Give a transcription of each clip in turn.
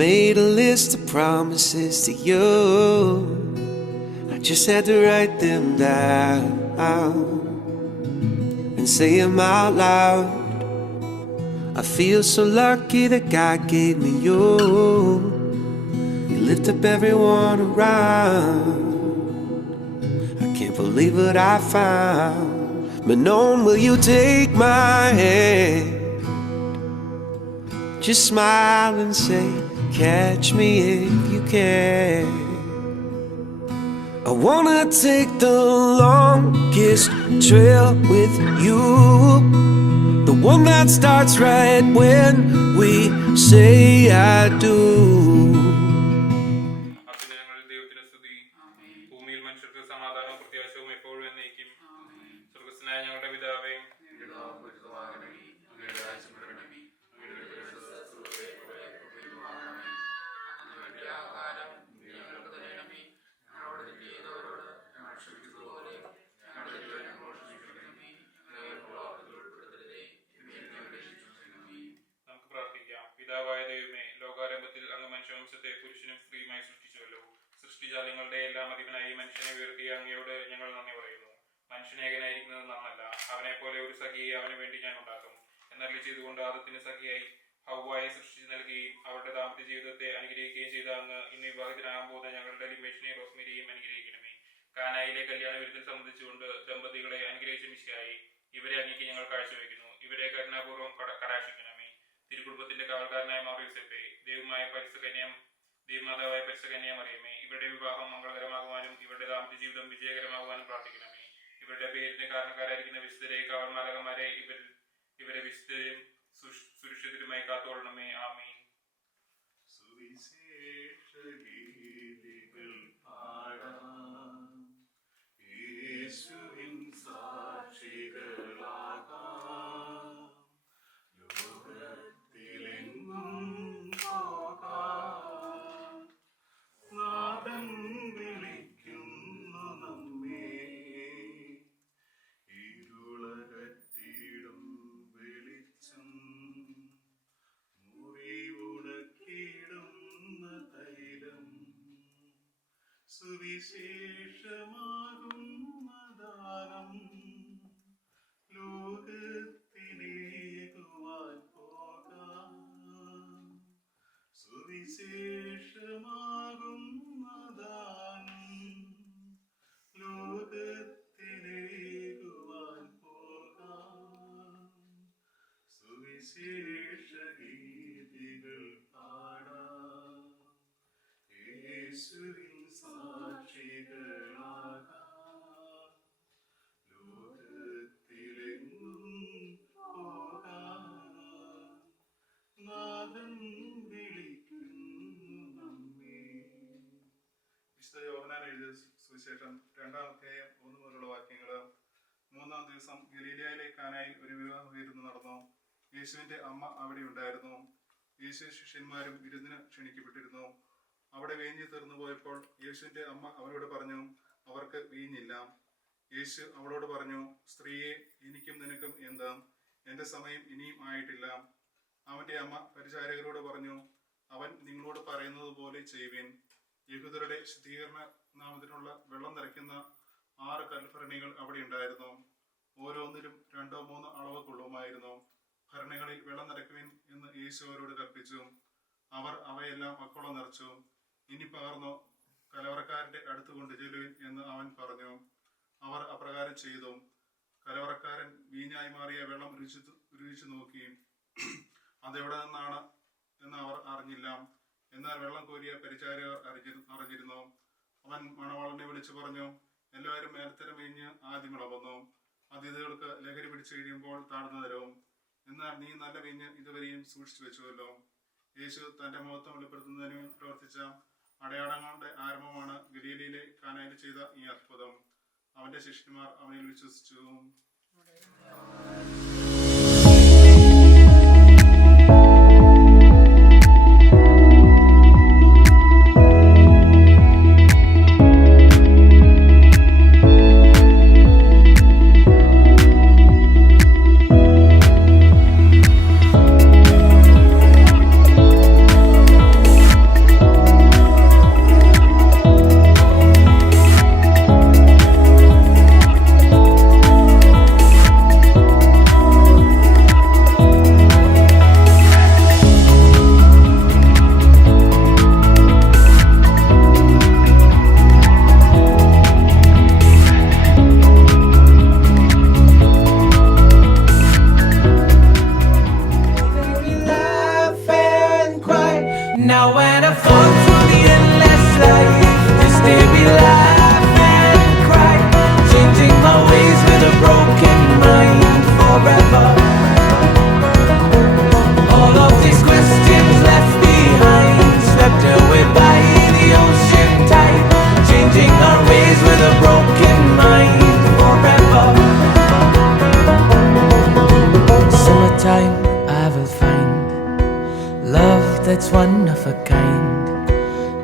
made a list of promises to you. I just had to write them down and say them out loud. I feel so lucky that God gave me you. You lift up everyone around. I can't believe what I found. Manon, will you take my hand? Just smile and say, catch me if you can. I wanna take the longest trail with you, the one that starts right when we say I do. പിതാവായ ദൈവമേ, ലോകാരംഭത്തിൽ അങ്ങ് മനുഷ്യവംശത്തെ പുരുഷനും സ്ത്രീയുമായി സൃഷ്ടിച്ചുവല്ലോ. സൃഷ്ടിജാലങ്ങളുടെ എല്ലാം അധിപനായി മനുഷ്യനെ ഉയർത്തിയ അങ്ങയോട് ഞങ്ങൾ നന്ദി പറയുന്നു. മനുഷ്യനേകനായിരിക്കുന്നത് നന്നല്ല, അവനെ പോലെ ഒരു സഖിയെ അവന് വേണ്ടി ഞാൻ ഉണ്ടാക്കും എന്നരുളി ചെയ്തുകൊണ്ട് ആദത്തിന് സഖിയായി ഹവ്വായെ സൃഷ്ടിച്ചു നൽകുകയും അവരുടെ ദാമ്പത്യ ജീവിതത്തെ അനുഗ്രഹിക്കുകയും ചെയ്ത അങ്ങ് ഇന്ന് വിവാഹത്തിനാകാൻ പോകുന്ന ഞങ്ങളുടെ ലിമേഷിനെയും റോസ്മേരിയെയും അനുഗ്രഹിക്കണമേ. കാനായിലെ കല്യാണ വിരുദ്ധം സംബന്ധിച്ചുകൊണ്ട് ദമ്പതികളെ അനുഗ്രഹിച്ച മിശിഹായി ഇവരെ അങ്ങേക്ക് ഞങ്ങൾ കാഴ്ചവെക്കുന്നു. ഇവരെ കരുണാപൂർവ്വം കടാക്ഷിക്കണമേ. തിരുകുടുംബത്തിന്റെ കാവൽക്കാരനായ മാർ യോസേപ്പേ, ദൈവമാതാവായ പരിശുദ്ധ കന്യാ മറിയമേ, ഇവരുടെ വിവാഹം മംഗളകരമാകുവാനും ഇവരുടെ ദാമ്പത്യ ജീവിതം വിജയകരമാകുവാനും പ്രാർത്ഥിക്കണമേ. ഇവരുടെ പേരിന് കാരണക്കാരായിരിക്കുന്ന വിശുദ്ധരെ കാവൽമാലകന്മാരെ ഇവരെ വിശുദ്ധരും സുരക്ഷിതരുമായി കാത്തോളണമേ. ആമേൻ. സുവിശേഷമാകും ദാനം ലോകത്തിനേകുവാൻ പോകാം. സുവിശേഷമാകും ദാനം ലോകത്തിനേകുവാൻ പോകാം. സുവിശേഷ ഗീതികൾ പാടാം. യേശുവിൻ സാക്ഷികളാകാം. ലോകത്തിലെങ്ങും പോകാം. നാഥൻ വിളിക്കുന്നു നമ്മെ. വിശുദ്ധ യോഹന്നാൻ എഴുതിയ സുവിശേഷം 2-ാം അധ്യായം 1 മുതലുള്ള വാക്യങ്ങൾ. 3-ാം ദിവസം ഗലീലയിലെ കാനായിൽ ഒരു വിവാഹ വിരുന്ന് നടന്നു. യേശുവിന്റെ അമ്മ അവിടെ ഉണ്ടായിരുന്നു. യേശു ശിഷ്യന്മാരും വിരുന്നിന് ക്ഷണിക്കപ്പെട്ടിരുന്നു. അവിടെ വീഞ്ഞ് തീർന്നു പോയപ്പോൾ യേശുവിന്റെ അമ്മ അവരോട് പറഞ്ഞു, അവർക്ക് വീഞ്ഞില്ല. യേശു അവളോട് പറഞ്ഞു, സ്ത്രീയെ, എനിക്കും നിനക്കും എന്താ? എന്റെ സമയം ഇനിയും ആയിട്ടില്ല. അവന്റെ അമ്മ പരിചാരകരോട് പറഞ്ഞു, അവൻ നിങ്ങളോട് പറയുന്നത് പോലെ ചെയ്യുവിൻ. യഹൂദരുടെ ശുദ്ധീകരണ നാമത്തിനുള്ള വെള്ളം നിറയ്ക്കുന്ന 6 കൽഭരണികൾ അവിടെ ഉണ്ടായിരുന്നു. ഓരോന്നിലും 2-3 അളവ് കൊള്ളുമായിരുന്നു. ഭരണികളിൽ വെള്ളം നിറയ്ക്കുവിൻ എന്ന് യേശു അവരോട് കൽപ്പിച്ചു. അവർ അവയെല്ലാം മക്കോളം നിറച്ചു. ഇനി പകർന്നു കലവറക്കാരന്റെ അടുത്ത് കൊണ്ട് ചെല്ലുവിൻ എന്ന് അവൻ പറഞ്ഞു. അവർ അപ്രകാരം ചെയ്തു. കലവറക്കാരൻ വീഞ്ഞായി മാറിയ വെള്ളം രുചിച്ചു നോക്കി. അതെവിടെ നിന്നാണ് എന്ന് അവർ അറിഞ്ഞില്ല. എന്നാൽ വെള്ളം കോരിയ പരിചാരകർ അറിഞ്ഞിരുന്നു. അവൻ മണവാളനെ വിളിച്ചു പറഞ്ഞു, എല്ലാവരും മേൽത്തരം വീഞ്ഞ് ആദ്യം ഇളവുന്നു. അതിഥികൾക്ക് ലഹരി പിടിച്ചു കഴിയുമ്പോൾ താഴ്ന്നു തരവും. എന്നാൽ നീ നല്ല വീഞ്ഞ് ഇതുവരെയും സൂക്ഷിച്ചു വെച്ചുവല്ലോ. യേശു തന്റെ മഹത്വം വെളിപ്പെടുത്തുന്നതിന് പ്രവർത്തിച്ച അടയാളങ്ങളുടെ ആരംഭമാണ് ഗലീലയിലെ കാനായിൽ ചെയ്ത ഈ അത്ഭുതം. അവന്റെ ശിഷ്യന്മാർ അവനിൽ വിശ്വസിച്ചു.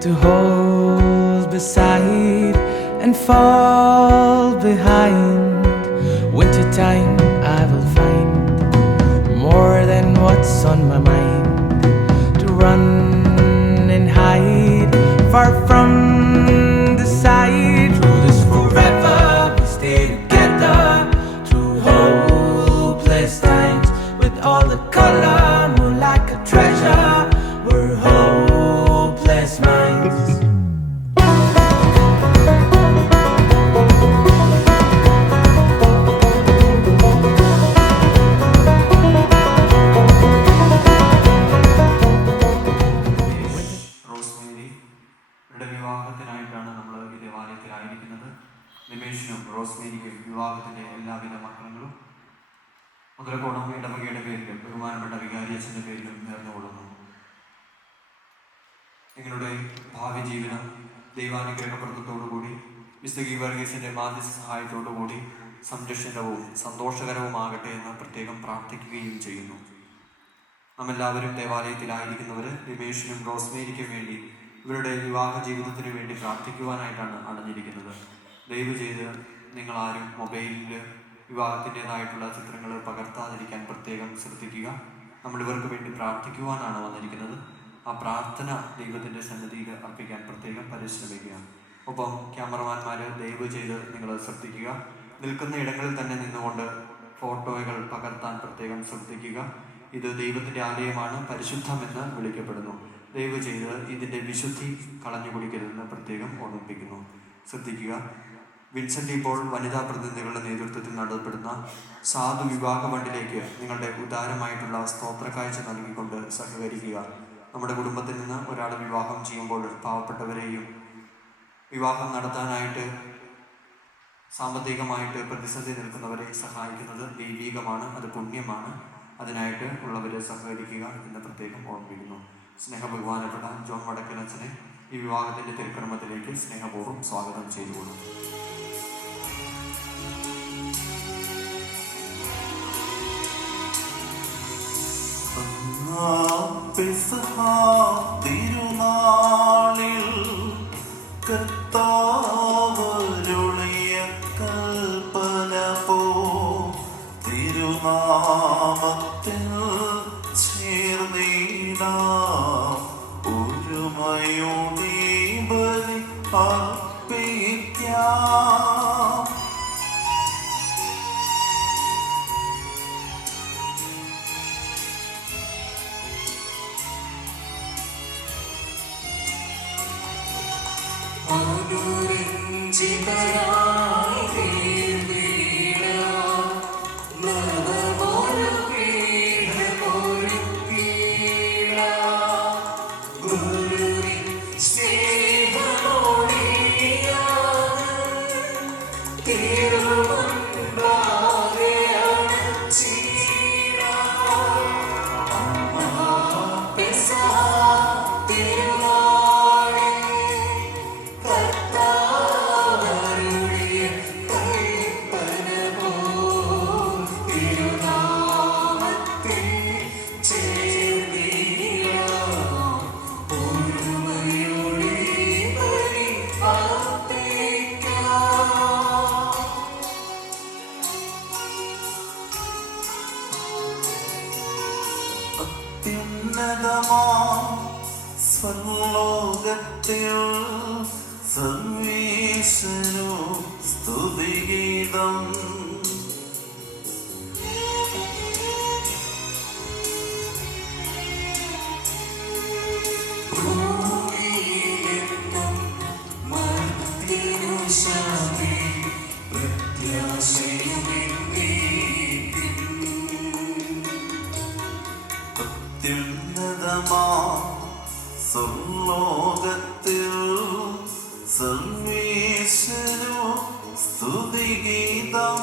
to hold beside and fall behind. Wintertime I will find more than what's on my mind, to run and hide far from the sight. Through this forever we stay together, through hopeless times, with all the color more like a treasure. We're hopeless minds. വിവാഹത്തിനായിട്ടാണ് നമ്മൾ ഈ ദേവാലയത്തിലായിരിക്കുന്നത്. നിമേഷിനും റോസ്മേരിക്കും വിവാഹത്തിൻ്റെ എല്ലാവിധ മക്കളും മുതലക്കോണം ഇടവകയുടെ പേരിലും ബഹുമാനപ്പെട്ട വികാരി അച്ഛൻ്റെ പേരിലും നേർന്നുകൊള്ളുന്നു. നിങ്ങളുടെ ഭാവി ജീവിതം ദൈവാനുഗ്രഹപ്രദത്തോടുകൂടി വിശുദ്ധ ഗീവർഗീസിൻ്റെ മാധ്യസ്ഥ സഹായത്തോടുകൂടി സംരക്ഷിതവും സന്തോഷകരവുമാകട്ടെ എന്ന് പ്രത്യേകം പ്രാർത്ഥിക്കുകയും ചെയ്യുന്നു. നമ്മെല്ലാവരും ദേവാലയത്തിലായിരിക്കുന്നവർ നിമേഷിനും റോസ്മേരിക്കും വേണ്ടി ഇവരുടെ വിവാഹ ജീവിതത്തിന് വേണ്ടി പ്രാർത്ഥിക്കുവാനായിട്ടാണ് അടഞ്ഞിരിക്കുന്നത്. ദയവ് ചെയ്ത് നിങ്ങളാരും മൊബൈലിൽ വിവാഹത്തിൻ്റെതായിട്ടുള്ള ചിത്രങ്ങൾ പകർത്താതിരിക്കാൻ പ്രത്യേകം ശ്രദ്ധിക്കുക. നമ്മളിവർക്ക് വേണ്ടി പ്രാർത്ഥിക്കുവാനാണ് വന്നിരിക്കുന്നത്. ആ പ്രാർത്ഥന ദൈവത്തിൻ്റെ സന്നിധിയിൽ അർപ്പിക്കാൻ പ്രത്യേകം പരിശ്രമിക്കുക. ഒപ്പം ക്യാമറമാന്മാർ ദയവ് ചെയ്ത് നിങ്ങൾ ശ്രദ്ധിക്കുക. നിൽക്കുന്ന ഇടങ്ങളിൽ തന്നെ നിന്നുകൊണ്ട് ഫോട്ടോകൾ പകർത്താൻ പ്രത്യേകം ശ്രദ്ധിക്കുക. ഇത് ദൈവത്തിൻ്റെ ആലയമാണ്, പരിശുദ്ധമെന്ന് വിളിക്കപ്പെടുന്നു. ദയവ് ചെയ്ത് ഇതിൻ്റെ വിശുദ്ധി കളഞ്ഞു കുടിക്കരുതെന്ന് പ്രത്യേകം ഓർമ്മിപ്പിക്കുന്നു. ശ്രദ്ധിക്കുക. വിൻസെൻ്റ് ഇപ്പോൾ വനിതാ പ്രതിനിധികളുടെ നേതൃത്വത്തിൽ നടത്തപ്പെടുന്ന സാധു വിവാഹ ഫണ്ടിലേക്ക് നിങ്ങളുടെ ഉദാരമായിട്ടുള്ള സ്തോത്രക്കാഴ്ച നൽകിക്കൊണ്ട് സഹകരിക്കുക. നമ്മുടെ കുടുംബത്തിൽ നിന്ന് ഒരാൾ വിവാഹം ചെയ്യുമ്പോൾ പാവപ്പെട്ടവരെയും വിവാഹം നടത്താനായിട്ട് സാമ്പത്തികമായിട്ട് പ്രതിസന്ധി നിൽക്കുന്നവരെ സഹായിക്കുന്നത് ദൈവികമാണ്, അത് പുണ്യമാണ്. അതിനായിട്ട് ഉള്ളവരെ സഹകരിക്കുക എന്ന് പ്രത്യേകം ഓർമ്മിപ്പിക്കുന്നു. സ്നേഹബഹുമാനപ്പെട്ട ജോൺ വടക്കൻ അച്ഛനെ ഈ വിവാഹത്തിൻ്റെ തിരുക്കർമ്മത്തിലേക്ക് സ്നേഹപൂർവ്വം സ്വാഗതം ചെയ്തുകൊള്ളുന്നു. തിരുനാളിൽ കർത്താവരുളിയ കൽപ്പന പോ തിരുനാമത്തിൽ ചേർന്നിടാം ഒരുമയോടെ ബലി അർപ്പിക്കാം. സ്വർലോകത്തിൽ സർവീശ്വരോ സ്തുതിഗീതം. സ്വർലോകത്തിൽ സർവീശ്വരോ സ്തുതിഗീതം.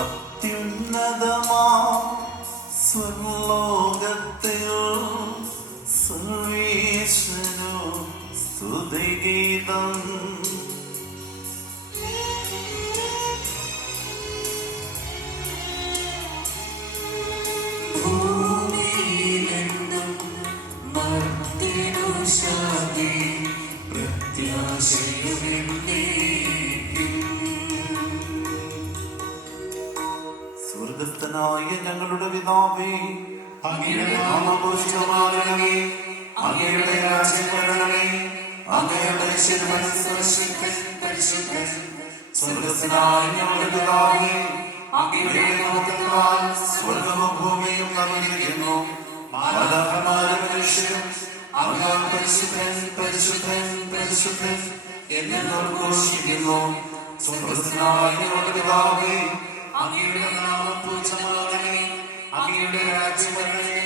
അത്യുന്നതമാ സ്വർലോകത്തിൽ ലോകത്തിനോ സർവേശ്വരോ സ്തുതിഗീതം. സ്വർഗസ്ഥനായ ഞങ്ങളുടെ പിതാവേ, അങ്ങയുടെ നാമം പൂജിതമാകണമേ, അങ്ങയുടെ രാജ്യം വരണമേ, അങ്ങയുടെ പരിശുദ്ധൻ സ്വർഗസ്ഥനായ ഞങ്ങളുടെ പിതാവേ, അങ്ങയുടെ നാമത്താൽ സ്വർഗവും ഭൂമിയും നിറഞ്ഞിരിക്കുന്നു. മാലാഖമാരും മനുഷ്യരും അങ്ങ് പരിശുദ്ധൻ പരിശുദ്ധൻ പരിശുദ്ധൻ എന്ന് ഘോഷിക്കുന്നു. സ്വർഗസ്ഥനായ ഞങ്ങളുടെ പിതാവേ, അങ്ങയുടെ നാമം പൂജിതമാകണമേ, അങ്ങയുടെ രാജ്യം വരണമേ,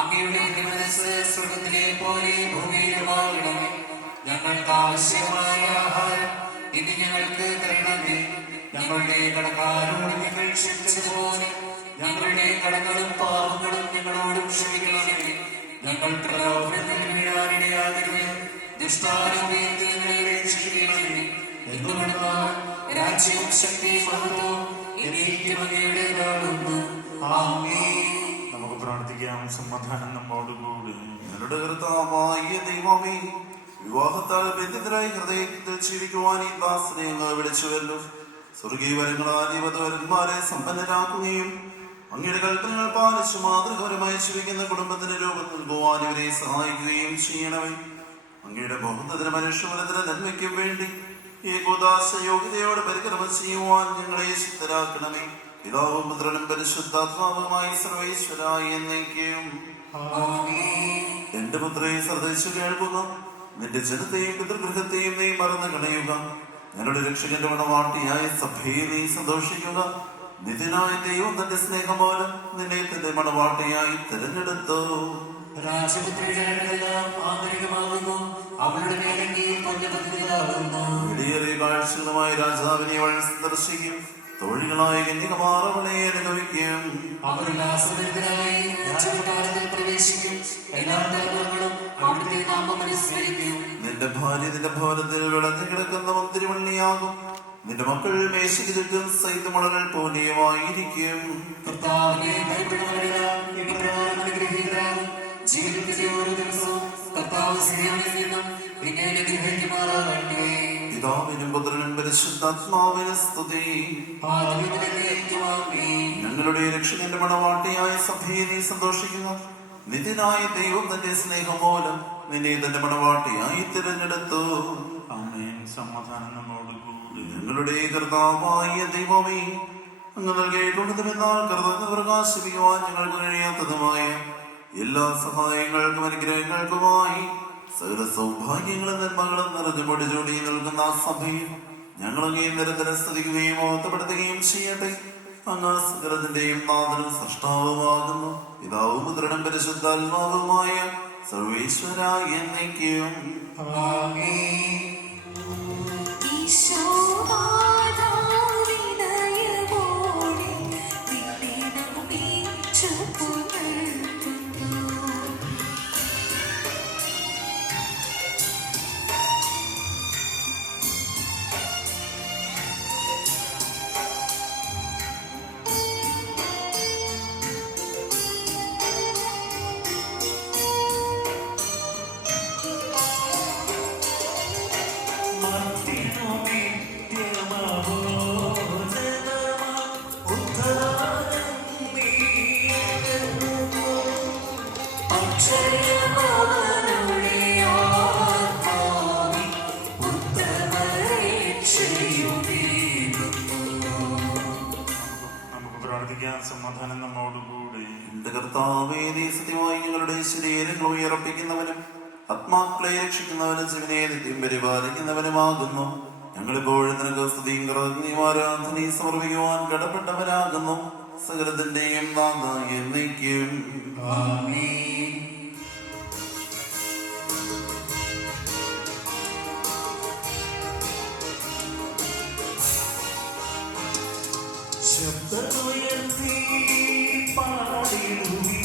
അങ്ങയുടെ തിരുമനസ്സ് സ്വർഗ്ഗത്തിലെ പോലെ ഭൂമിയിലുമാകണമേ. ഞങ്ങൾക്ക് ആവശ്യമായ ആഹാരം ഇനി ഞങ്ങൾക്ക് തരണമേ. ഞങ്ങളുടെ കടക്കാരോട് ഞങ്ങൾ ക്ഷമിച്ചതുപോലെ ഞങ്ങളുടെ കടങ്ങളും പാപങ്ങളും ഞങ്ങളോടും ക്ഷമിക്കണമേ. ഞങ്ങൾ പ്രലോഭനത്തിൽ വീഴാനിടയാകരുത്, ദുഷ്ടാരൂപത്തിൽ ഞങ്ങളെ രക്ഷിക്കണമേ. എന്തുകൊണ്ടെന്നാൽ രാജ്യവും ശക്തിയും മഹത്വവും എന്നേക്കും അങ്ങയുടേതാകുന്നു. ആമേൻ. നമുക്ക് പ്രാർത്ഥിക്കാം. സമാധാനം നമ്മോടുകൂടി. ഞങ്ങളുടെ കർത്താവായ ദൈവമേ, വിവാഹത്താൽ ബന്ധിതരായി ഹൃദയത്തിൽ ജീവിക്കുവാൻ ഈ ദാസനെ അങ്ങ് വിളിച്ചുവല്ലോ. സ്വർഗീയ വരങ്ങളാൽ ഈ വധൂവരന്മാരെ സമ്പന്നരാക്കുകയും അങ്ങയുടെ കൽപ്പനകൾ പാലിച്ചു മാതൃകപരമായി ജീവിക്കുന്ന കുടുംബത്തിന് രൂപം നൽകുവാൻ ഇവരെ സഹായിക്കുകയും ചെയ്യണമേ. അങ്ങയുടെ ബഹുദ്ധത്തിന് മനുഷ്യവനത്തിന് നന്മയ്ക്കും വേണ്ടി ഏകോദാശ യോഗ്യതയോടെ പരിക്രമം ചെയ്യുവാൻ ഞങ്ങളെ ശക്തരാക്കണമേ. പിതാവും പുത്രനും പരിശുദ്ധാത്മാവുമായി സർവേശ്വരായ എന്നേക്കും. എന്റെ പുത്രയെ ശ്രദ്ധിച്ചു കേൾക്കുക. നിന്റെ ജനത്തെയും പിതൃഗൃഹത്തെയും നീ മറന്നു കളയുക. ഞങ്ങളുടെ രക്ഷകന്റെ മണവാട്ടിയായ സഭയെ നീ സന്തോഷിക്കുക. നിധിനായ ദൈവം തന്റെ സ്നേഹം മൂലം നിന്നെ തന്റെ മണവാട്ടിയായി തിരഞ്ഞെടുത്തു. വെടിയേറിയ കാഴ്ചകളുമായി രാജാവിനെ വഴി സന്ദർശിക്കും. തോഴികളായ കന്യകമാർ അവളെ അനുഗമിക്കും. നിന്റെ ഭാര്യ നിന്റെ ഭവനത്തിൽ വിളഞ്ഞു കിടക്കുന്ന മുന്തിരിവള്ളിയാകും. നിന്റെ മക്കൾ മേശയ്ക്ക് ചുറ്റും സൈതമുളകൾ പോലെയുമായിരിക്കും. പിതാവിനും പുത്രനും പരിശുദ്ധാത്മാവിനും സ്തുതി. ഞങ്ങളുടെ രക്ഷകന്റെ മണവാട്ടിയായ സഭയെ നീ സന്തോഷിക്കുക. നിത്യനായ ദൈവം തന്റെ സ്നേഹം മൂലം നിന്നെ തന്റെ മണവാട്ടിയായി തിരഞ്ഞെടുത്തു. ആമേൻ. സമാധാനം നമ്മോടുകൂടി. ഞങ്ങളുടെ കർത്താവായ ദൈവമേ, അങ്ങ് നൽകിയിട്ടുള്ളതുമെന്നാൽ കർത്താവിനെ പ്രകാശിപ്പിക്കുവാൻ ഞങ്ങൾക്ക് കഴിയാത്തതുമായ എല്ലാ സഹായങ്ങൾക്കും അനുഗ്രഹങ്ങൾക്കുമായി സകല സൗഭാഗ്യങ്ങളും നന്മകളും നിറഞ്ഞു പൊടിചൂടി നിൽക്കുന്ന ആ സഭയിൽ ഞങ്ങളങ്ങേ നിരന്തരം സ്തുതിക്കുകയും ഓർത്തപ്പെടുത്തുകയും ചെയ്യട്ടെ. അങ്ങ് സകലത്തിന്റെയും നാഥനും സൃഷ്ടാവുമാകുന്നു. പിതാവും പുത്രനും പരിശുദ്ധാത്മാവുമായ സർവേശ്വരായ എന്നേക്കും. സമാധാനം നമ്മോടുകൂടി. എന്റെ കർത്താവേ, നീ സത്യമായി ഞങ്ങളുടെ ശരീരങ്ങൾ ഉയർപ്പിക്കുന്നവനും ആത്മാക്കളെ രക്ഷിക്കുന്നവനും ജീവനെ നിത്യം പരിപാലിക്കുന്നവനുമാകുന്നു. ഞങ്ങളിപ്പോഴും നിനക്ക് സ്തുതിയും കൃതജ്ഞതയും ആരാധനയും സമർപ്പിക്കുവാൻ കടപ്പെട്ടവരാകുന്നു. സകലത്തിന്റെയും നാഥ എന്നേക്കും. ശബ്ദമുയർത്തി പാടിടുവിൻ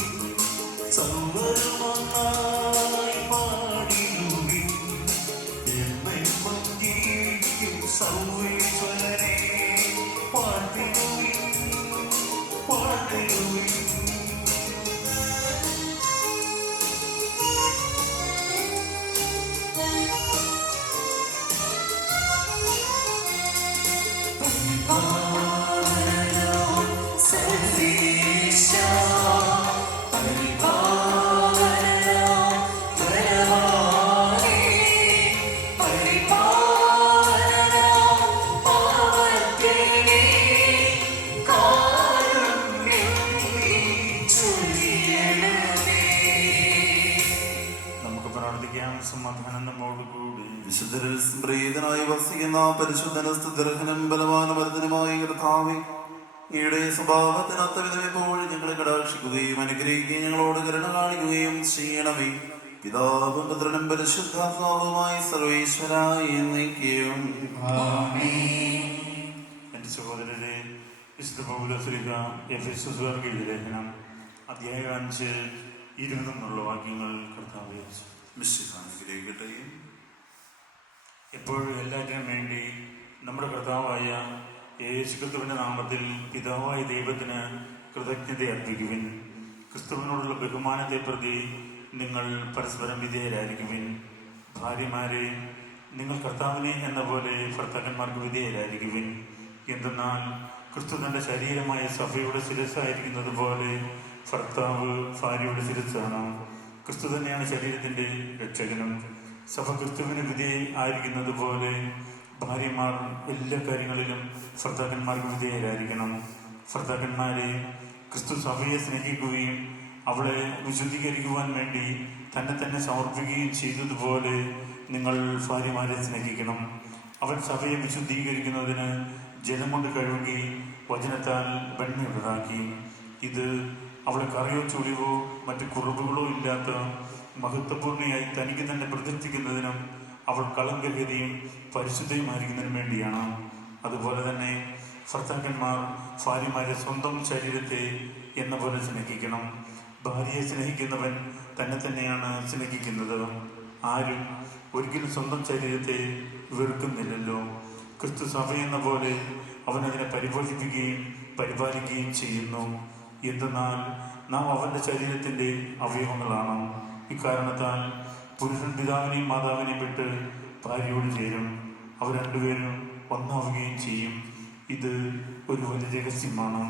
പറയാം, സമാധാനം നമ്മോടുകൂടി. വിശുദ്ധരിൽ സംപ്രീതനായി വസിക്കുന്ന പരിശുദ്ധനും ബലവാനമർദ്ദനുമായ കർത്താവേ, ഈയുടെ സ്വഭാവത്തിനൊത്തവിധം എപ്പോഴും ഞങ്ങളെ കടാക്ഷിക്കുകയും അനുഗ്രഹിക്കുകയും ഞങ്ങളോട് കരുണ കാണിക്കുകയും ചെയ്യണമേ. പിതാവും പുത്രനും പരിശുദ്ധാത്മാവുമായി സർവേശ്വരായി എന്നേക്കും. എൻ്റെ സഹോദരരെ, വിശുദ്ധ പൗലോസ്ലീഹ എഫെസോസുകാർക്ക് എഴുതിയ ലേഖനം അധ്യായം 5:20 വാക്യങ്ങൾ കർത്താവേ അനുഗ്രഹിക്കട്ടെ. എപ്പോഴും എല്ലാറ്റിനും വേണ്ടി നമ്മുടെ കർത്താവായ യേശുക്രിസ്തുവിന്റെ നാമത്തിൽ പിതാവായ ദൈവത്തിന് കൃതജ്ഞത അർപ്പിക്കുവിൻ. ക്രിസ്തുവിനോടുള്ള ബഹുമാനത്തെ പ്രതി നിങ്ങൾ പരസ്പരം വിധേയരായിരിക്കുവിൻ. ഭാര്യമാരെ, നിങ്ങൾ കർത്താവിനെ എന്ന പോലെ ഭർത്താക്കന്മാർക്ക് വിധേയരായിരിക്കുവിൻ. എന്തെന്നാൽ ക്രിസ്തു തന്റെ ശരീരമായ സഭയുടെ ശിരസ്സായിരിക്കുന്നത് പോലെ ഭർത്താവ് ഭാര്യയുടെ ശിരസ്സാണ്. ക്രിസ്തു തന്നെയാണ് ശരീരത്തിന്റെ രക്ഷകനും. സഭ ക്രിസ്തുവിന് വിധേയ ആയിരിക്കുന്നത് പോലെ ഭാര്യമാർ എല്ലാ കാര്യങ്ങളിലും ഭർത്താക്കന്മാർക്ക് വിധേയരായിരിക്കണം. ഭർത്താക്കന്മാരെ, ക്രിസ്തു സഭയെ സ്നേഹിക്കുകയും അവളെ വിശുദ്ധീകരിക്കുവാൻ വേണ്ടി തന്നെ സമർപ്പിക്കുകയും ചെയ്തതുപോലെ നിങ്ങൾ ഭാര്യമാരെ സ്നേഹിക്കണം. അവൻ സഭയെ വിശുദ്ധീകരിക്കുന്നതിന് ജലം കൊണ്ട് കഴുകി വചനത്താൽ വെണ്മയുള്ളതാക്കി. ഇത് അവളെ കറിയോ ചുളിവോ മറ്റു കുറവുകളോ ഇല്ലാത്ത മഹത്വപൂർണ്ണയായി തനിക്ക് തന്നെ പ്രതിഷ്ഠിക്കുന്നതിനും അവൾ കളങ്കരഹിതയും പരിശുദ്ധയുമായിരിക്കുന്നതിനും വേണ്ടിയാണ്. അതുപോലെ തന്നെ ഭർത്താക്കന്മാർ ഭാര്യമാരെ സ്വന്തം ശരീരത്തെ എന്ന പോലെ സ്നേഹിക്കണം. ഭാര്യയെ സ്നേഹിക്കുന്നവൻ തന്നെയാണ് സ്നേഹിക്കുന്നത്. ആരും ഒരിക്കലും സ്വന്തം ശരീരത്തെ വെറുക്കുന്നില്ലല്ലോ. ക്രിസ്തു സഭയെന്ന പോലെ അവനതിനെ പരിപോഷിപ്പിക്കുകയും പരിപാലിക്കുകയും ചെയ്യുന്നു. എന്തെന്നാൽ നാം അവന്റെ ശരീരത്തിന്റെ അവയവങ്ങളാണ്. ഇക്കാരണത്താൽ പുരുഷൻ പിതാവിനെയും മാതാവിനെയും വിട്ട് ഭാര്യയോട് ചേരും. അവർ രണ്ടുപേരും ഒന്നാവുകയും ചെയ്യും. ഇത് ഒരു വലിയ രഹസ്യമാണ്.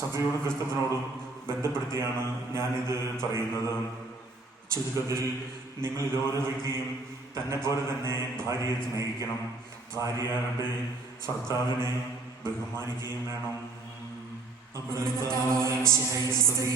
സഭയോടും ക്രിസ്തുവിനോടും ബന്ധപ്പെടുത്തിയാണ് ഞാനിത് പറയുന്നത്. ചുരുക്കത്തിൽ നിങ്ങളിൽ ഓരോ വ്യക്തിയും തന്നെ പോലെ തന്നെ ഭാര്യയെ സ്നേഹിക്കണം. ഭാര്യയാകട്ടെ ഭർത്താവിനെ ബഹുമാനിക്കുകയും വേണം. നമ്മുടെ കർത്താവായ മിശിഹായെ സ്തുതി.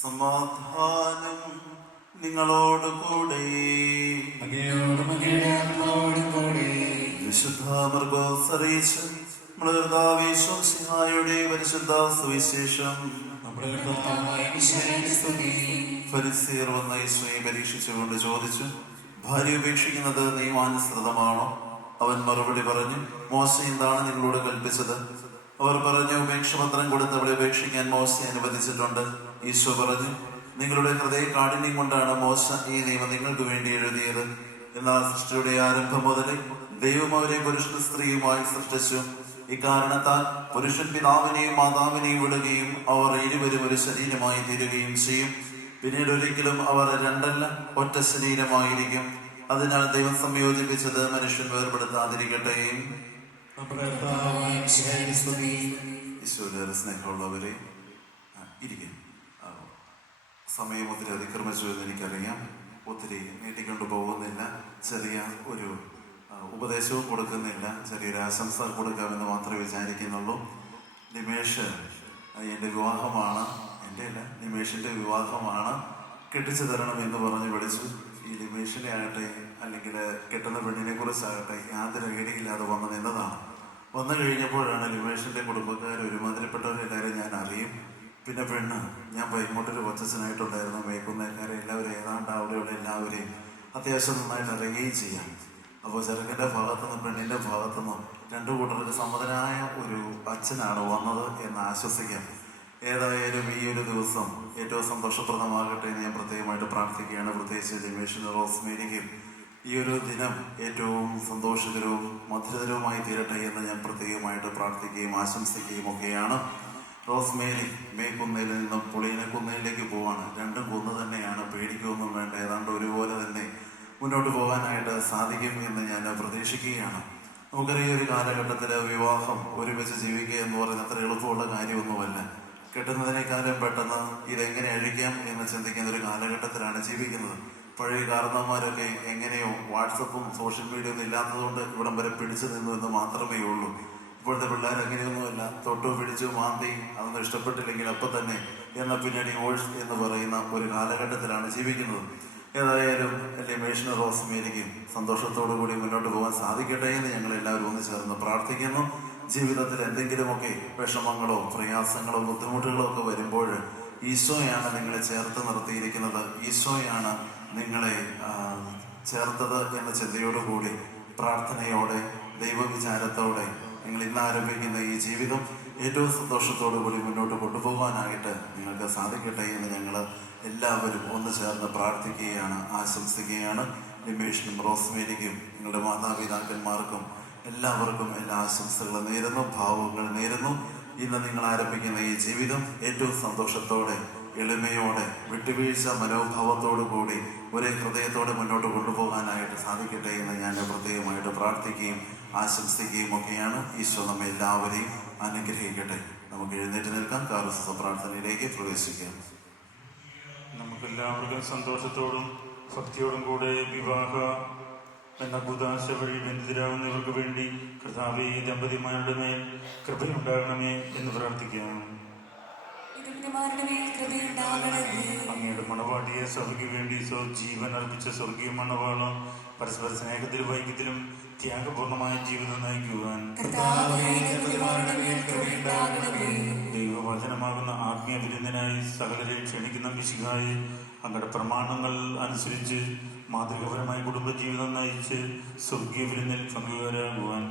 സമാധാനം നിങ്ങളോടുകൂടെ. വിശുദ്ധ മർക്കോസ് അറിയിച്ച നമ്മുടെ കർത്താവ് യേശുമിശിഹായുടെ പരിശുദ്ധ സുവിശേഷം. ഫരിസേയർ വന്ന യേശുവിനെ പരീക്ഷിച്ചുകൊണ്ട് ചോദിച്ചു, ഭാര്യ ഉപേക്ഷിക്കുന്നത് നിയമാനുസൃതമാണോ? അവൻ മറുപടി പറഞ്ഞു, മോശ എന്താണ് നിങ്ങളോട് കൽപ്പിച്ചത്? അവർ പറഞ്ഞു, ഉപേക്ഷപത്രം കൊടുത്ത് അവളെ ഉപേക്ഷിക്കാൻ മോശ അനുവദിച്ചിട്ടുണ്ട്. ഈശോ പറഞ്ഞു, നിങ്ങളുടെ ഹൃദയ കാഠിന്യം കൊണ്ടാണ് മോശ ഈ നിയമം നിങ്ങൾക്ക് വേണ്ടി എഴുതിയത്. എന്നാൽ സൃഷ്ടിയുടെ ആരംഭം മുതലേ ദൈവം അവരെ പുരുഷ സ്ത്രീയുമായി സൃഷ്ടിച്ചു. ഇക്കാരണത്താൽ പുരുഷൻ പിതാവിനെയും മാതാവിനെയും വിടുകയും അവർ ഇരുവരും ഒരു ശരീരമായി തീരുകയും ചെയ്യും. പിന്നീട് ഒരിക്കലും അവർ രണ്ടല്ല, ഒറ്റ ശരീരമായിരിക്കും. അതിനാൽ ദൈവം സംയോജിപ്പിച്ചത് മനുഷ്യൻ വേർപെടുത്താതിരിക്കട്ടെ. നമ്മുടെ കർത്താവായ മിശിഹായുടെ സ്തുതി. ഈശോയുടെ സ്നേഹമുള്ളവരെ, ഇരിക്കും. സമയം ഒത്തിരി അതിക്രമിച്ചു എന്ന് എനിക്കറിയാം. ഒത്തിരി നീട്ടിക്കൊണ്ടു പോകുന്നില്ല. ചെറിയ ഒരു ഉപദേശവും കൊടുക്കുന്നില്ല. ചെറിയൊരു ആശംസ കൊടുക്കാമെന്ന് മാത്രമേ വിചാരിക്കുന്നുള്ളൂ. നിമേഷ് എൻ്റെ വിവാഹമാണ്, എൻ്റെ അല്ല, നിമേഷിൻ്റെ വിവാഹമാണ്, കെട്ടിച്ചു തരണം എന്ന് പറഞ്ഞ് വിളിച്ചു. ഈ നിമേഷിനെ ആകട്ടെ അല്ലെങ്കിൽ കെട്ടുന്ന പെണ്ണിനെ കുറിച്ചാകട്ടെ യാതൊരു ഐഡിയയില്ലാതെ വന്ന് നിന്നതാണ്. വന്നു കഴിഞ്ഞപ്പോഴാണ് നിമേഷിൻ്റെ കുടുംബക്കാർ ഒരുമാതിരിപ്പെട്ടവരെല്ലാവരും ഞാൻ അറിയും. പിന്നെ പെണ്ണ്, ഞാൻ പൈമോട്ടൊരു കൊച്ചനായിട്ടുണ്ടായിരുന്നു. മേക്കുന്നേക്കാരെ എല്ലാവരും ഏതാണ്ട് അവിടെയുള്ള എല്ലാവരെയും അത്യാവശ്യം നന്നായിട്ട് അറിയുകയും ചെയ്യാം. അപ്പോൾ ചെറുക്കൻ്റെ ഭാഗത്തുനിന്നും പെണ്ണിൻ്റെ ഭാഗത്തുനിന്നും രണ്ടു കൂട്ടർക്ക് സമ്മതനായ ഒരു അച്ഛനാണ് വന്നത് എന്ന് ആശ്വസിക്കാം. ഏതായാലും ഈ ഒരു ദിവസം ഏറ്റവും സന്തോഷപ്രദമാകട്ടെ എന്ന് ഞാൻ പ്രത്യേകമായിട്ട് പ്രാർത്ഥിക്കുകയാണ്. പ്രത്യേകിച്ച് രമേഷിന് റോസ്മേരിക്കും ഈ ഒരു ദിനം ഏറ്റവും സന്തോഷകരവും മധുരതരവുമായി തീരട്ടെ എന്ന് ഞാൻ പ്രത്യേകമായിട്ട് പ്രാർത്ഥിക്കുകയും ആശംസിക്കുകയും ഒക്കെയാണ്. റോസ്മേരി മേക്കുന്നയിൽ നിന്നും പുളിയനക്കുന്നയിലേക്ക് പോവാണ്. രണ്ടും കുന്ന് തന്നെയാണ്, പേടിക്കൊന്നും വേണ്ട. ഏതാണ്ട് ഒരുപോലെ തന്നെ മുന്നോട്ട് പോകാനായിട്ട് സാധിക്കും എന്ന് ഞാൻ പ്രതീക്ഷിക്കുകയാണ്. നമുക്കറിയാം, ഒരു കാലഘട്ടത്തിൽ വിവാഹം ഒരുമിച്ച് ജീവിക്കുക എന്ന് പറയുന്നത് അത്ര എളുപ്പമുള്ള കാര്യമൊന്നുമല്ല. കെട്ടുന്നതിനേക്കാളും പെട്ടെന്ന് ഇതെങ്ങനെ അഴിക്കാം എന്ന് ചിന്തിക്കുന്ന ഒരു കാലഘട്ടത്തിലാണ് ജീവിക്കുന്നത്. പഴയ കാരണവന്മാരൊക്കെ എങ്ങനെയോ വാട്സപ്പും സോഷ്യൽ മീഡിയ ഒന്നും ഇല്ലാത്തതുകൊണ്ട് ഇവിടം വരെ പിടിച്ചു നിന്നു എന്ന് മാത്രമേ ഉള്ളൂ. ഇപ്പോഴത്തെ പിള്ളേർ അങ്ങനെയൊന്നുമല്ല. തൊട്ടു പിടിച്ചു മാന്തി അതൊന്നും ഇഷ്ടപ്പെട്ടില്ലെങ്കിൽ അപ്പം തന്നെ എന്ന പിന്നെ ഡിവോഴ്സ് എന്ന് പറയുന്ന ഒരു കാലഘട്ടത്തിലാണ് ജീവിക്കുന്നത്. ഏതായാലും രമേഷിന് റോസ്മേരിക്കും സന്തോഷത്തോടു കൂടി മുന്നോട്ട് പോകാൻ സാധിക്കട്ടെ എന്ന് ഞങ്ങൾ എല്ലാവരും ഒന്ന് ചേർന്ന് പ്രാർത്ഥിക്കുന്നു. ജീവിതത്തിൽ എന്തെങ്കിലുമൊക്കെ വിഷമങ്ങളോ പ്രയാസങ്ങളോ ബുദ്ധിമുട്ടുകളോ ഒക്കെ വരുമ്പോൾ ഈശോയാണ് നിങ്ങളെ ചേർത്ത് നിർത്തിയിരിക്കുന്നത്, ഈശോയാണ് നിങ്ങളെ ചേർത്തത് എന്ന ചിന്തയോടുകൂടി പ്രാർത്ഥനയോടെ ദൈവവിചാരത്തോടെ നിങ്ങൾ ഇന്ന് ആരംഭിക്കുന്ന ഈ ജീവിതം ഏറ്റവും സന്തോഷത്തോടു കൂടി മുന്നോട്ട് കൊണ്ടുപോകാനായിട്ട് നിങ്ങൾക്ക് സാധിക്കട്ടെ എന്ന് ഞങ്ങൾ എല്ലാവരും ഒന്ന് ചേർന്ന് പ്രാർത്ഥിക്കുകയാണ്, ആശംസിക്കുകയാണ്. രമേഷിനും റോസ്മേരിക്കും നിങ്ങളുടെ മാതാപിതാക്കന്മാർക്കും എല്ലാവർക്കും എല്ലാ ആശംസകളും നേരുന്നു, ഭാവങ്ങൾ നേരുന്നു. ഇന്ന് നിങ്ങൾ ആരംഭിക്കുന്ന ഈ ജീവിതം ഏറ്റവും സന്തോഷത്തോടെ, എളിമയോടെ, വിട്ടുവീഴ്ച മനോഭാവത്തോടു കൂടി ഒരേ ഹൃദയത്തോടെ മുന്നോട്ട് കൊണ്ടുപോകാനായിട്ട് സാധിക്കട്ടെ എന്ന് ഞാൻ പ്രത്യേകമായിട്ട് പ്രാർത്ഥിക്കുകയും ആശംസിക്കുകയും ഒക്കെയാണ്. ഈശോ നമ്മെ എല്ലാവരെയും അനുഗ്രഹിക്കട്ടെ. നമുക്ക് എഴുന്നേറ്റ് നിൽക്കാം, കാരുസ്യ പ്രാർത്ഥനയിലേക്ക് പ്രവേശിക്കാം. നമുക്കെല്ലാവർക്കും സന്തോഷത്തോടും ഭക്തിയോടും കൂടെ വിവാഹ എന്ന കൂദാശ വഴി ബന്ധിതരാകുന്നവർക്ക് വേണ്ടി കർത്താവേ, ദമ്പതിമാരുടെ മേൽ കൃപയുണ്ടാകണമേ എന്ന് പ്രാർത്ഥിക്കാം. അങ്ങയുടെ മണവാട്ടിയെ സഭയ്ക്ക് വേണ്ടി ജീവൻ അർപ്പിച്ച സ്വർഗീയ മണവാളം പരസ്പര സ്നേഹത്തിലും ഐക്യത്തിലും ത്യാഗപൂർണമായ ജീവിതം നയിക്കുവാൻ ദൈവവചനമാകുന്ന ആത്മീയ വിരുദ്ധനായി സകലരെ ക്ഷണിക്കുന്ന മിശിഹായെ അങ്ങയുടെ പ്രമാണങ്ങൾ അനുസരിച്ച് മാതൃകപരമായ കുടുംബജീവിതം നയിച്ച് സ്വർഗീയ വിരുന്നിൽ പങ്കുകാരാകുവാൻ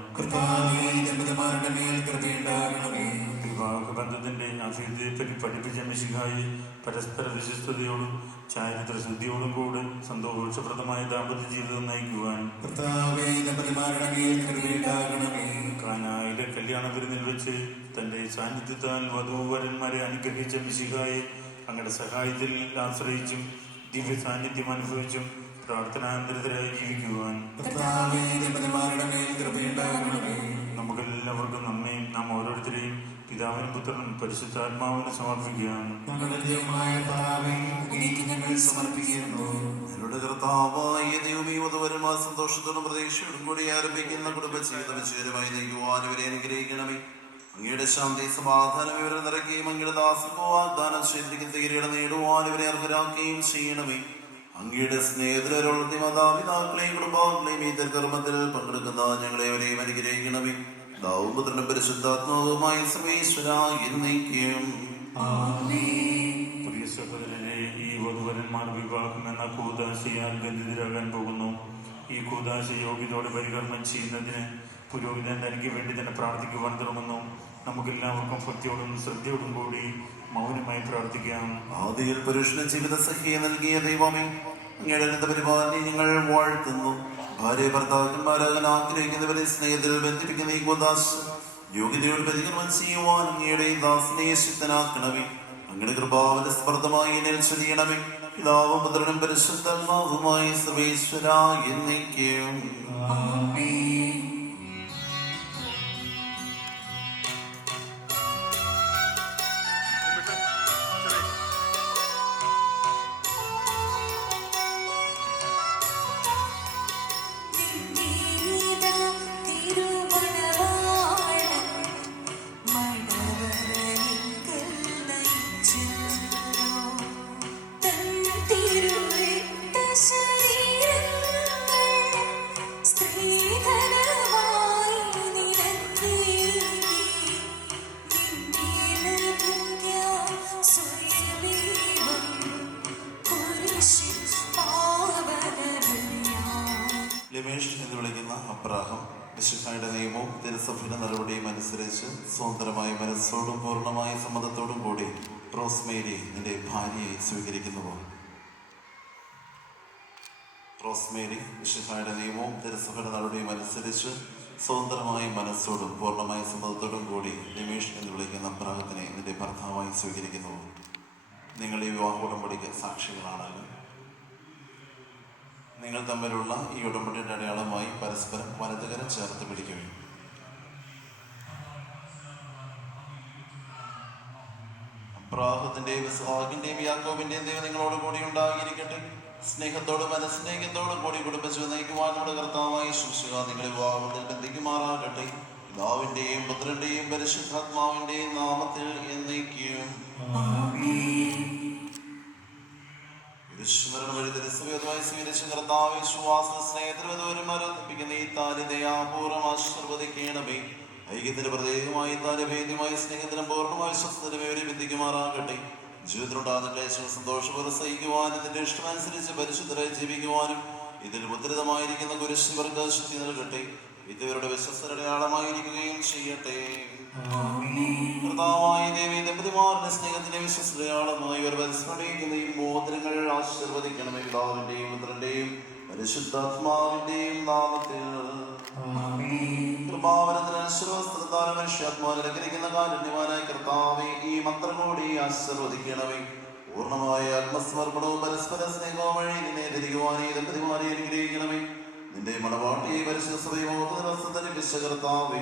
വിവാഹബന്ധത്തിന്റെ അഭിവൃദ്ധിയെപ്പറ്റി പഠിപ്പിച്ച മിശിഹായെ പരസ്പര വിശിഷ്ടതയോടും ചാരിത്ര ശുദ്ധിയോടും കൂടെ സന്തോഷപ്രദമായ ദാമ്പത്യ ജീവിതം നയിക്കുവാൻ കാനായിലെ കല്യാണ വിരുന്നിൽ വെച്ച് തന്റെ സാന്നിധ്യത്താൽ വധൂവരന്മാരെ അനുഗ്രഹിച്ച മിശിഹായെ അങ്ങയുടെ സഹായത്തിൽ ആശ്രയിച്ചും ദിവ്യ സാന്നിധ്യം അനുഭവിച്ചും പ്രാർത്ഥനാന്തരത്തിലായി ജീവിക്കുവാൻ നമുക്കെല്ലാവർക്കും നമ്മയും നാം ഓരോരുത്തരെയും പിതാവിനും പുത്രനും പരിശുദ്ധാത്മാവിനും സമർപ്പിക്കാം. നിങ്ങളുടെ കർത്താവായ ദൈവമേ, വധുവരന്മാർ സന്തോഷത്തോടും പ്രതീക്ഷയോടും കൂടി ആരംഭിക്കുന്ന കുടുംബജീവിതം വിജയകരമായി നയിക്കുവാൻ ഇവരെ അനുഗ്രഹിക്കണമേ. അങ്ങയുടെ ശാന്തി സമാധാനം ഇവരെ നിറയ്ക്കുകയും അങ്ങയുടെ ദാസർക്കോ വാഗ്ദാനം ചെയ്തിരിക്കുന്ന തീരയുടെ നേടുവാൻ ഇവരെ അർഹരാക്കുകയും ചെയ്യണമേ. അങ്ങയുടെ സ്നേഹിതരോട് മാതാപിതാക്കളെയും കുടുംബാക്കളെയും ഈ കർമ്മത്തിൽ പങ്കെടുക്കുന്ന ഞങ്ങളെവരെയും അനുഗ്രഹിക്കണമേ. ദാവപുത്രനും പരിശുദ്ധാത്മാവുമായ സർവേശ്വര എന്നേക്കും. പ്രിയ സഹോദരനെ, ഈ വധുവരന്മാർ വിവാഹം എന്ന കൂദാശയാൽ ബന്ധിതരാകാൻ പോകുന്നു. ഈ കൂദാശ യോഗ്യതയോടെ പരികർമ്മം ചെയ്യുന്നതിന് പുരോഹിതൻ തനിക്ക് വേണ്ടി തന്നെ പ്രാർത്ഥിക്കുവാൻ തുടങ്ങുന്നു. നമുക്കെല്ലാവർക്കും ഭക്തിയോടും ശ്രദ്ധയോടും കൂടി മൗനമായി പ്രാർത്ഥിക്കാം. ആദിയിൽ പുരുഷന് ജീവിത സഖ്യ നൽകിയ ദൈവമേ, അങ്ങയുടെ പരിപാലനെ ഞങ്ങൾ വാഴ്ത്തുന്നു. ഭാര്യ ഭർത്താക്കന്മാരാകാൻ ആഗ്രഹിക്കുന്നവരെ സ്നേഹത്തിൽ ബന്ധിപ്പിക്കുന്ന ഈ കൂദാശ യോഗ്യതയോട് പരികർമ്മം ചെയ്യുവാൻ അങ്ങയുടെ ദാസനെ ശക്തനാക്കണമേ. അങ്ങയുടെ കൃപാവന സ്പർദ്ധമായി എന്നിൽ ചൊരിയണമേ. പിതാവും പുത്രനും പരിശുദ്ധാത്മാവുമായി സർവേശ്വരാ എന്നേക്കും. ലിമേഷ് എന്ന് വിളിക്കുന്ന അബ്രാഹം മിശിഹായുടെ നിയമവും തിരുസഭയുടെ നടപടിയും അനുസരിച്ച് സ്വതന്ത്രമായ മനസ്സോടും പൂർണ്ണമായ സമ്മതത്തോടും കൂടി റോസ്മേരി നിന്റെ ഭാര്യയായി സ്വീകരിക്കുന്നുവോ? റോസ്മേരി മിശിഹായുടെ നിയമവും തിരുസഭയുടെ നടപടിയും അനുസരിച്ച് സ്വതന്ത്രമായ മനസ്സോടും പൂർണ്ണമായ സമ്മതത്തോടും കൂടി ലിമേഷ് എന്ന് വിളിക്കുന്ന അബ്രാഹത്തിനെ നിന്റെ ഭർത്താവായി സ്വീകരിക്കുന്നുവോ? നിങ്ങൾ ഈ വിവാഹ ഉടമ്പടിക്ക് സാക്ഷികളാണല്ലോ. നിങ്ങൾ തമ്മിലുള്ള ഈ ഉടമ്പടിയുടെ അടയാളമായി പരസ്പരം വലതുകരം ചേർത്ത് പിടിക്കുകയും അബ്രാഹത്തിന്റെയും ഇസ്ഹാക്കിന്റെയും യാക്കോബിന്റെയും ദൈവം നിങ്ങളോട് കൂടി ഉണ്ടായിരിക്കട്ടെ. സ്നേഹത്തോടും മനസ്നേഹത്തോടും കൂടി കുടുംബജീവിതം നയിക്കുവാൻ നമ്മുടെ കർത്താവായ ശുശ്രൂഷ നിങ്ങളെ വിവാഹത്തിൽ ബന്ധിക്കുമാറാകട്ടെ. പിതാവിന്റെയും പുത്രന്റെയും പരിശുദ്ധാത്മാവിന്റെയും നാമത്തിൽ എന്നേക്കും. വിശ്വമരണം വഴി തിരുസഭയുമായി സ്വീകരിച്ച കർത്താവ് വിശ്വാസ സ്നേഹത്തിലും ആരംഭിക്കുന്ന ഈ താലിതയാപൂർവം ആശീർവദിക്കണമേ. ഐക്യത്തിന് പ്രത്യേകമായി താലിഭേദ്യമായ സ്നേഹത്തിനും പൂർണ്ണമായ വിശ്വസത്തിനുമേ ഒരു ബന്ധിക്കുമാറാകട്ടെ. ജീവിതത്തിലുണ്ടാകുന്ന ക്ലേശങ്ങൾ സന്തോഷപോലെ സഹിക്കുവാനും നിന്റെ ഇഷ്ടമനുസരിച്ച് പരിശുദ്ധരായി ജീവിക്കുവാനും ഇതിൽ മുദ്രിതമായിരിക്കുന്ന കുരിശ് ഇവർക്ക് ശക്തി നൽകട്ടെ. ഇതുവരുടെ വിശ്വസ്തരടയാളമായിരിക്കുകയും ചെയ്യട്ടെ. കർത്താവായ ദേവി ദമ്പതിമാരുടെ സ്നേഹത്തിന്റെ വിശ്വസ്തരടയാളമായി ഇവർ പരസ്പരിക്കുന്ന ഈ മോതിരങ്ങൾ ആശീർവദിക്കണമേ. പിതാവിന്റെയും പുത്രന്റെയും പരിശുദ്ധാത്മാവിന്റെയും നാമത്തിൽ. കൃപാവനത്തിനനുസൃതത്താൽ മനുഷ്യാത്മാവിനെ അനുഗ്രഹിക്കുന്ന കാരുണ്യവാനായ കർത്താവേ, ഈ മന്ത്രങ്ങളോടെ ആശീർവദിക്കണമേ. പൂർണ്ണമായ ആത്മസമർപ്പണവും പരസ്പര സ്നേഹവും വഴി നിന്നെ ധരിക്കുവാനേ ദമ്പതിമാരെ അനുഗ്രഹിക്കണമേ. നിന്റെ മണവാട്ടിയെ പരിശുദ്ധ സഭയെ വിശ്വകർത്താവേ,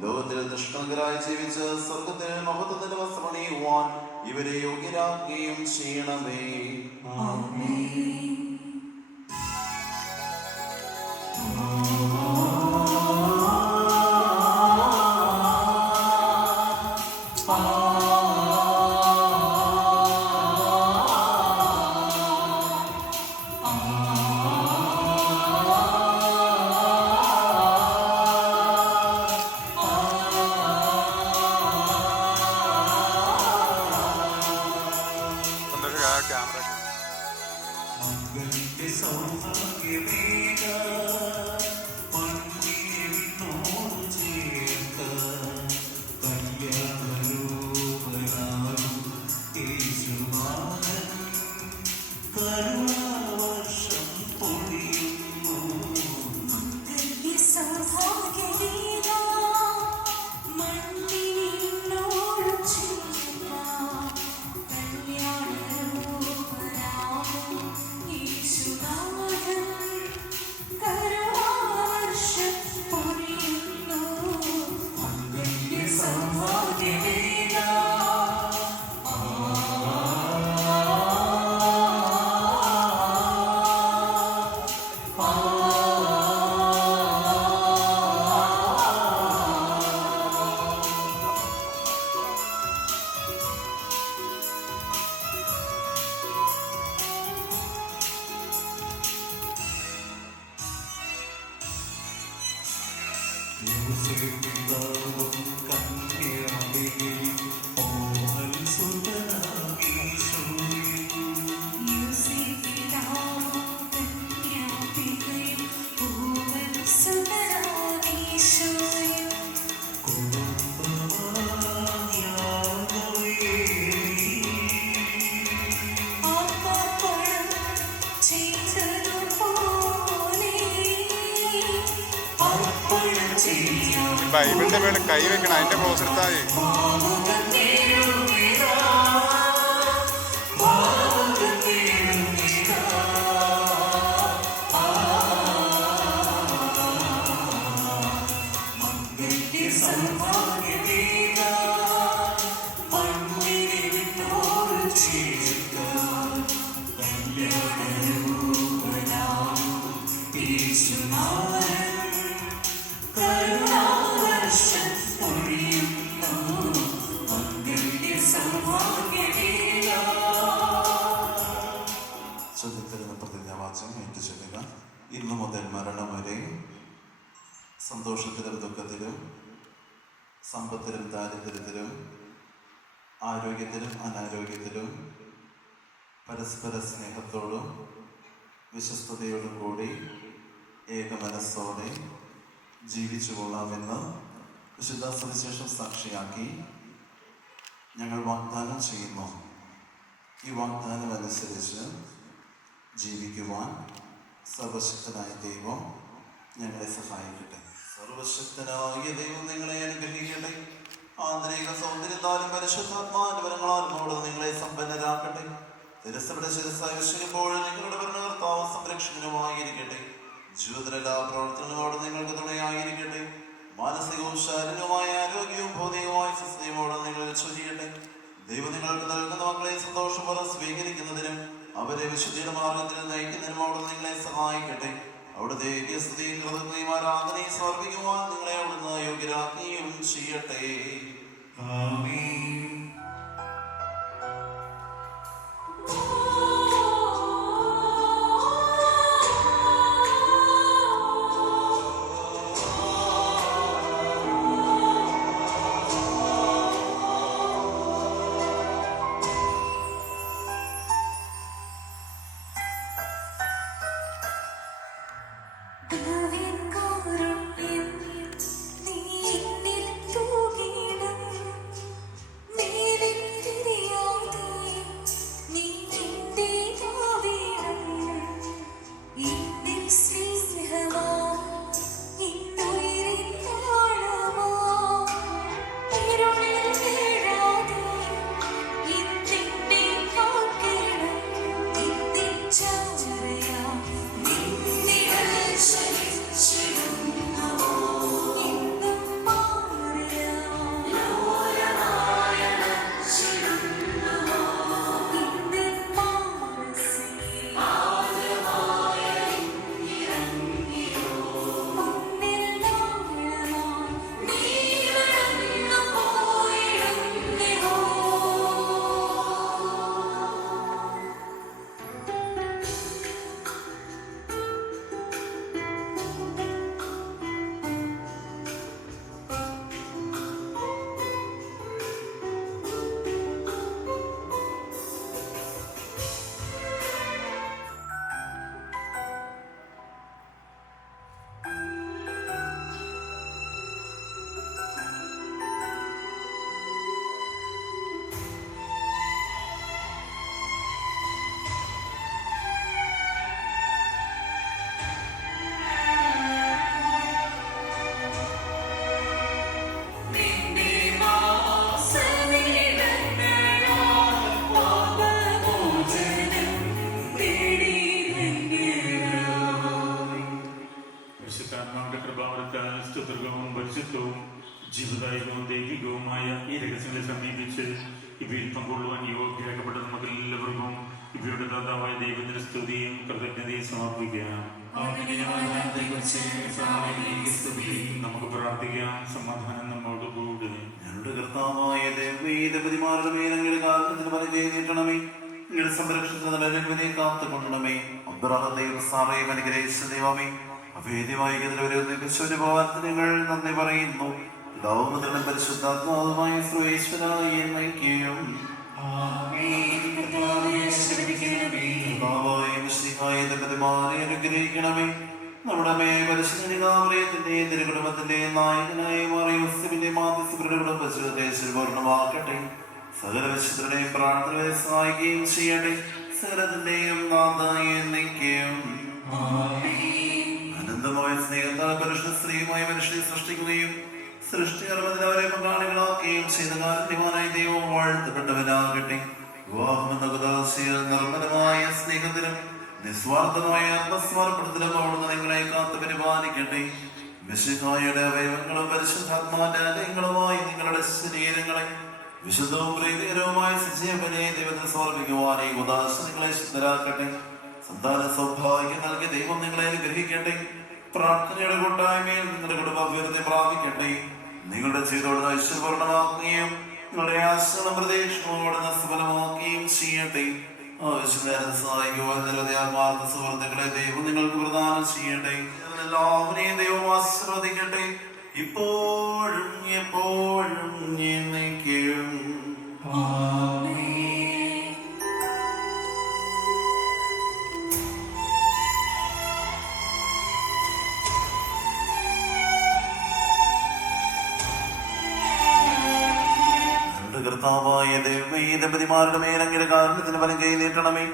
ലോകത്തിൽ നിഷ്കളങ്കരായി ജീവിച്ച് സ്വർഗത്തിൽ മഹത്വത്തിന്റെ വസ്ത്രമണിയുവാൻ ഇവരെ യോഗ്യരാക്കുകയും ചെയ്യണമേ. ബൈബിളിന്റെ മേലെ കൈ വെക്കണം, അതിന്റെ ക്ലോസ് എടുത്താൽ മതി. പ്രതിജ്ഞാവാക്യം ഏറ്റുചൊല്ലുക. ഇന്നു മുതൽ മരണം വരെ സന്തോഷത്തിലും ദുഃഖത്തിലും സമ്പത്തിലും ദാരിദ്ര്യത്തിലും ആരോഗ്യത്തിലും അനാരോഗ്യത്തിലും പരസ്പര സ്നേഹത്തോടും വിശ്വസ്തയോടും കൂടി ഏകമനസ്സോടെ ജീവിച്ചു കൊള്ളാമെന്ന് വിശുദ്ധ സുവിശേഷം സാക്ഷിയാക്കി ഞങ്ങൾ വാഗ്ദാനം ചെയ്യുന്നു. ഈ വാഗ്ദാനം അനുസരിച്ച് ജീവിക്കുവാൻ സർവശക്തനായ ദൈവം ഞങ്ങളെ സഹായിക്കട്ടെ. സർവശക്തനായ ദൈവം നിങ്ങളെ അനുഗ്രഹിക്കട്ടെ. ആന്തരിക സൗന്ദര്യത്താലും പരിശുദ്ധാത്മാവിന്റെ വരങ്ങളാലും അവിടെ നിങ്ങളെ സമ്പന്നരാക്കട്ടെ. തിരസ്സയുടെ ശിരസായി വിശ്വസിക്കുമ്പോൾ നിങ്ങളുടെ ഭരണകർത്താവ് സംരക്ഷകനുമായിരിക്കട്ടെ. ജീവിതത്തിലെല്ലാ പ്രവർത്തനങ്ങളും അവിടെ നിങ്ങൾക്ക് തുണയായിരിക്കട്ടെ. മാനസികവും ശാരീരികവുമായ ആരോഗ്യവും ഭൗതികവുമായ സ്വസ്ഥതയോടെ നിങ്ങൾ ചൊരിയട്ടെ. ദൈവം നിങ്ങൾക്ക് നൽകുന്ന മക്കളെ സന്തോഷപൂർവ്വം സ്വീകരിക്കുന്നതിനും അവരെ വിശുദ്ധിയുടെ മാർഗത്തിൽ നയിക്കുന്നതിനും അവിടെ നിങ്ങളെ സഹായിക്കട്ടെ. അവിടുത്തെ സ്തുതിയും കൃതജ്ഞതയും ആരാധനയും സമർപ്പിക്കുവാൻ നിങ്ങളെ അവിടുന്ന് യോഗ്യരാക്കുകയും ചെയ്യട്ടെ. ആമേൻ. ജീവിതായകവും ദൈവികവുമായ ഈ രഹസ്യങ്ങളെ സമീപിച്ച് ഇവയിൽ പങ്കുകൊള്ളുവാൻ യോഗ്യരാക്കപ്പെട്ട നമുക്കെല്ലാവർക്കും ഇവയുടെ ദാതാവായ ദൈവത്തിന്റെ സ്തുതിയും കൃതജ്ഞതയും സമർപ്പിക്കാം. നമുക്ക് പ്രാർത്ഥിക്കാം. സമാധാനം നമ്മോട് കൂടെ. ഞങ്ങളുടെ കർത്താവായ ദൈവമാരുടെ മേലങ്ങളുടെ കാരണത്തിന് പരിചയിക്കണമേ. നിങ്ങളുടെ സംരക്ഷണത്തിനെ കാത്തുകൊള്ളണമേ. ദൈവം അനുഗ്രഹിച്ച ദൈവമേ, അഭേദ്യമായി നിങ്ങൾ നന്ദി പറയുന്നു. ലോകത്തിലും പരിശുദ്ധാത്മാവുമായ സർവേശ്വരായ എന്നേക്കും അനുഗ്രഹിക്കണമേ. നമ്മുടെ പരിശുദ്ധന്റെ തിരുകുടുംബത്തിന്റെ നായകനായ മാറിയുടെ മാധ്യസ്ഥരുടെ കുടുംബത്തെ സകല വിശുദ്ധരുടെയും പ്രാർത്ഥനകളെ സഹായിക്കുകയും ചെയ്യട്ടെ. സകലത്തിന്റെയും നാഥായ എന്നേക്കും അനന്തമായ സ്നേഹത്താൽ പരിശുദ്ധ സ്ത്രീയുമായി മനുഷ്യനെ സൃഷ്ടിക്കുകയും സൃഷ്ടികർമ്മത്തിലവരെ പങ്കാളികളാക്കുകയും ചെയ്ത കാരുണ്യവാനായ ദൈവം വാഴ്ത്തപ്പെട്ടവനാകട്ടെ. വിവാഹമെന്ന കുദാശയിൽ നിർമ്മലമായ സ്നേഹത്തിലും നിസ്വാർത്ഥമായ ആത്മസ്മരണത്തിലും അവിടുന്ന് നിങ്ങളെ കാത്തു പരിപാലിക്കട്ടെ. മിശിഹായുടെ അവയവങ്ങളും പരിശുദ്ധാത്മാവിന്റെ ആലയങ്ങളുമായി നിങ്ങളുടെ ശരീരങ്ങളെ വിശുദ്ധവും പ്രീതികരവുമായ സജീവനെ ദൈവത്തിന് സമർപ്പിക്കുവാൻ ഈ ഉദാശ നിങ്ങളെ ശുദ്ധരാക്കട്ടെ. സന്താന സൗഭാഗ്യം നൽകി ദൈവം നിങ്ങളെ അനുഗ്രഹിക്കട്ടെ. പ്രാർത്ഥനയുടെ കൂട്ടായ്മയിൽ നിങ്ങളുടെ കുടുംബ അഭ്യർത്ഥന പ്രാപിക്കട്ടെ. നിങ്ങളുടെ ചെയ്തോടുന്ന ഐശ്വര്യപൂർണ്ണമാക്കുകയും നിങ്ങളുടെ ആശ്രമ പ്രതീക്ഷകളോടുന്ന സഫലമാക്കുകയും ചെയ്യട്ടെ. ആവശ്യനേരം സഹായിക്കുവാൻ നിരവധി ആത്മാർത്ഥ സുഹൃത്തുക്കളെ ദൈവം നിങ്ങൾക്ക് പ്രദാനം ചെയ്യട്ടെ. എല്ലാവരെയും ദൈവം ആശീർവദിക്കട്ടെ, ഇപ്പോഴും എപ്പോഴും എന്നേക്കും. കർത്താവായ ദൈവമേ, ഈ ദമ്പതിമാരുടെ മേൽ അങ്ങയുടെ കാരണത്തിന് ഫലം കൈ നീട്ടണമേ.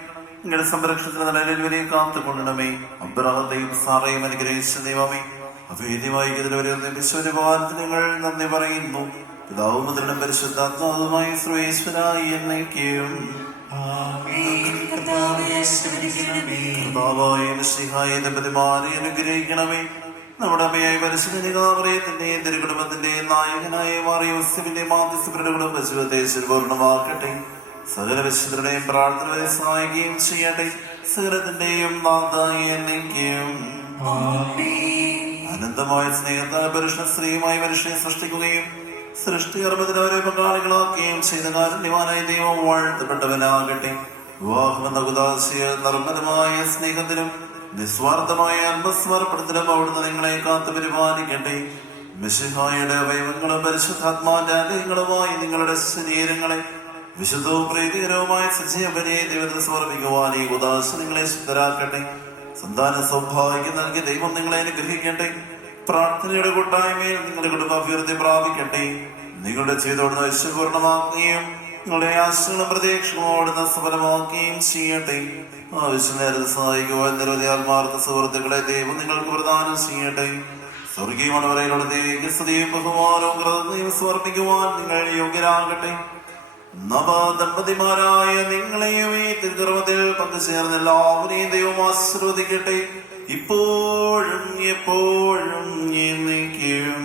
നിങ്ങളുടെ സംരക്ഷണത്തിന് നിലവിലെ കാത്തുകൊള്ളണമേ. അബ്രഹത്തെയും സാറയും അനുഗ്രഹിച്ച ദൈവമേ, അഭേദ്യമായി വിശ്വരൂപകാലത്തിന് നിങ്ങൾ നന്ദി പറയുന്നു. പിതാവും മുതലും പരിശുദ്ധാത്മാവുമായി സർവേശ്വരായി എന്നേക്കും. കർത്താവായ മിശിഹായ ദമ്പതിമാരെ അനുഗ്രഹിക്കണമേ. നമ്മുടെ അമ്മയായ പരിശുദ്ധനികാമറിയത്തിന്റെ തിരുകുടുംബത്തിന്റെ നായകനായ മാറിയോസഫിന്റെ മാധ്യസ്ഥരുടെ കുടുംബ ജീവിതത്തെ പൂർണ്ണമാക്കട്ടെ. സകല വിശുദ്ധരുടെയും പ്രാർത്ഥനകളെ സഹായിക്കുകയും ചെയ്യട്ടെ. സകലത്തിന്റെയും നാഥായി എന്നേക്കും. അനന്തമായ സ്നേഹത്താൽ പുരുഷ സ്ത്രീയുമായി മനുഷ്യനെ സൃഷ്ടിക്കുകയും സൃഷ്ടികർമ്മത്തിന് അവരെ പങ്കാളികളാക്കുകയും ചെയ്ത കാരുണ്യവാനായ ദൈവം വാഴ്ത്തപ്പെട്ടവനാകട്ടെ. വിവാഹമെന്ന ഉദാശയ നിർമ്മലമായ സ്നേഹത്തിനും നിസ്വാർത്ഥമായ ആത്മസ്മർപ്പണത്തിലും അവിടുന്ന് നിങ്ങളെ കാത്തു പരിപാലിക്കട്ടെ. മിശിഹായുടെ അവയവങ്ങളും പരിശുദ്ധാത്മാവിന്റെ ആലയങ്ങളുമായി നിങ്ങളുടെ ശരീരങ്ങളെ വിശുദ്ധവും പ്രീതികരവുമായ സജീവനെ ദൈവത്തിന് സമർപ്പിക്കുവാൻ ഈ ഉദാശ നിങ്ങളെ ശുദ്ധരാക്കട്ടെ. സന്താന സൗഭാഗ്യം നൽകി ദൈവം നിങ്ങളെ അനുഗ്രഹിക്കട്ടെ. പ്രാർത്ഥനയുടെ കൂട്ടായ്മയിൽ നിങ്ങളുടെ കുടുംബ അഭ്യർത്ഥന പ്രാപിക്കട്ടെ. നിങ്ങളുടെ ചെയ്തോടുന്ന ഐശ്വര്യപൂർണ്ണമാക്കുകയും നിങ്ങളുടെ ആശകളും പ്രതീക്ഷകളോടുന്ന സഫലമാക്കുകയും ചെയ്യട്ടെ. ആവശ്യനേരത്തെ സഹായിക്കുവാൻ നിരവധി ആത്മാർത്ഥ സുഹൃത്തുക്കളെ ദൈവം നിങ്ങൾക്ക് പ്രദാനം ചെയ്യട്ടെ. സ്വർഗീയ മണവരയിലൂടെ സ്തുതിയും ബഹുമാനവും കൃതജ്ഞതയും സമർപ്പിക്കുവാൻ നിങ്ങൾ യോഗ്യരാകട്ടെ. നവദമ്പതിമാരായ നിങ്ങളെയും ഈ തിരുക്കർമ്മത്തിൽ പങ്കുചേർന്ന് എല്ലാവരെയും ദൈവം ആശീർവദിക്കട്ടെ, ഇപ്പോഴും എപ്പോഴും എന്നേക്കും.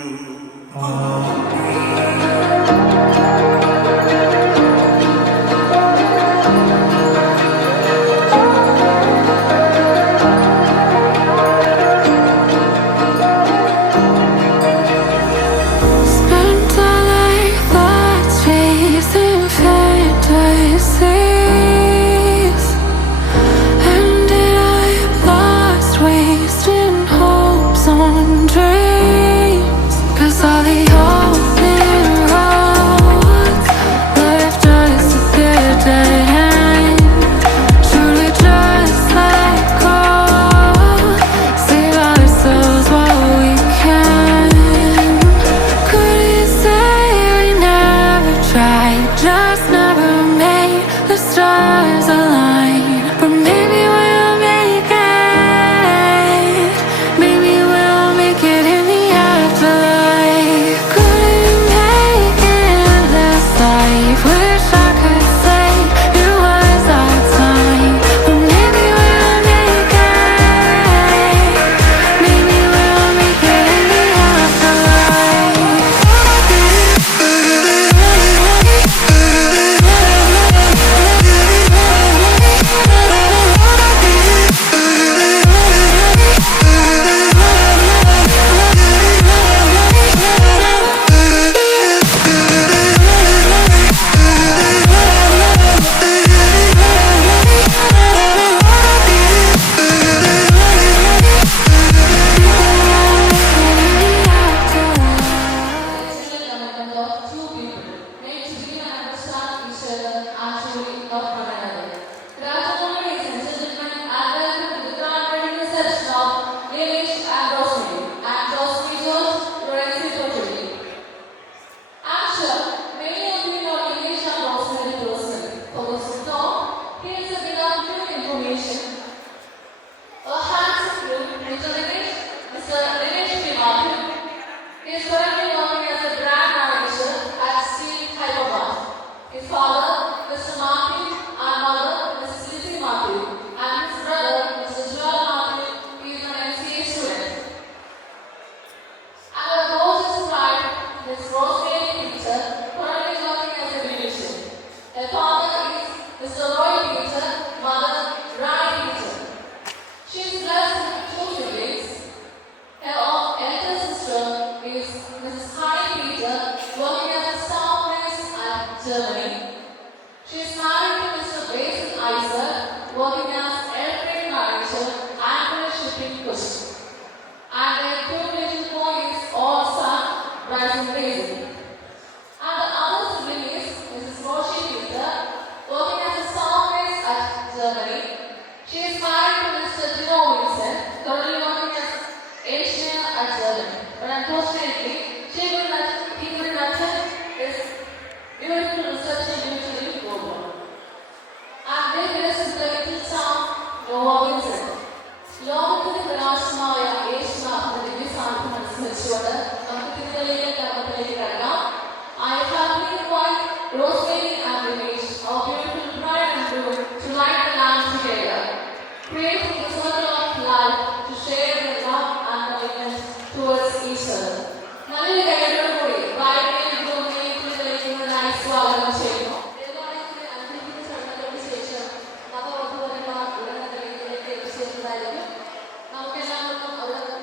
unfortunately, he could not attend his beautiful research due to the problem. And then there is the little town, Noah. ലോകത്തിന് പ്രകാശമായ യേശുനാഥന്റെ ദിവ്യസാന്നിധ്യം അനുസ്മരിച്ചുകൊണ്ട് നമുക്ക് തിരുവല്ലയിലെ കർമ്മത്തിലേക്ക് കടക്കാം. I have been quite Rosemary and Ramesh, our beautiful bride and groom, to light the lamp together. Creating the circle of life to share the love and commitment towards each other. നല്ലൊരു കൈയോടുകൂടി ബ്രൈഡിനെയും ഗ്രൂമിനെയും തിരുവല്ലയിലേക്ക് സ്വാഗതം ചെയ്യുന്നു. ദേവാലയത്തിലെ അനുഗ്രഹിക്കുന്ന ചടങ്ങുകൾക്ക് ശേഷം നവവധൂവരന്മാർ ഉടനെ ദേവാലയത്തിലേക്ക് എത്തിച്ചേരുന്നതായിരിക്കും. നമുക്കെല്ലാവർക്കും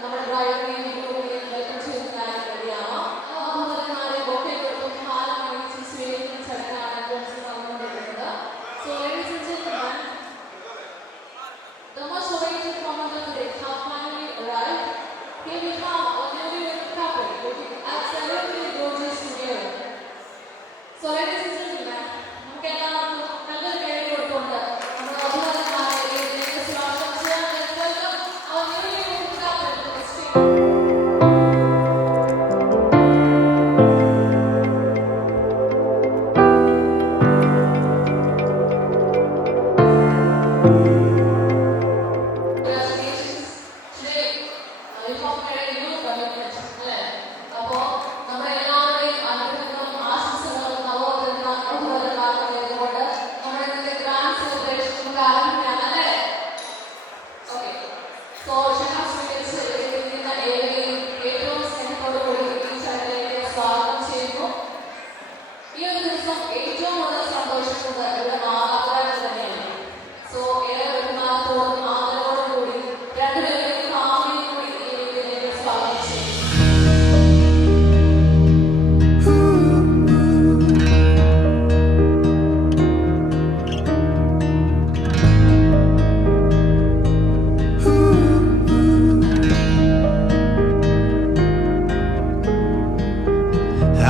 നമ്മുടെ ബ്രൈഡിനെയും ഗ്രൂമിനെയും വെൽക്കം ചെയ്യുന്നതിനായി റെഡിയാവാം. നവവധൂവരന്മാരെ ബൊക്കെ കൊടുത്തും ഹാരം അണിയിച്ച് സ്വീകരിക്കുന്ന ചടങ്ങാണ് നടന്നുകൊണ്ടിരിക്കുന്നത്. So ladies and gentlemen, the much awaited moment of the day has finally arrived. Here we have a newly wedded couple looking absolutely gorgeous together. So ladies and gentlemen, നമുക്ക് എല്ലാവർക്കും നല്ലൊരു കൈ കൊടുത്തുകൊണ്ട് നമ്മുടെ വധൂവരന്മാരെ ഇതിലേക്ക് സ്വാഗതം ചെയ്യാൻ welcome our newly wedded couple to the stage.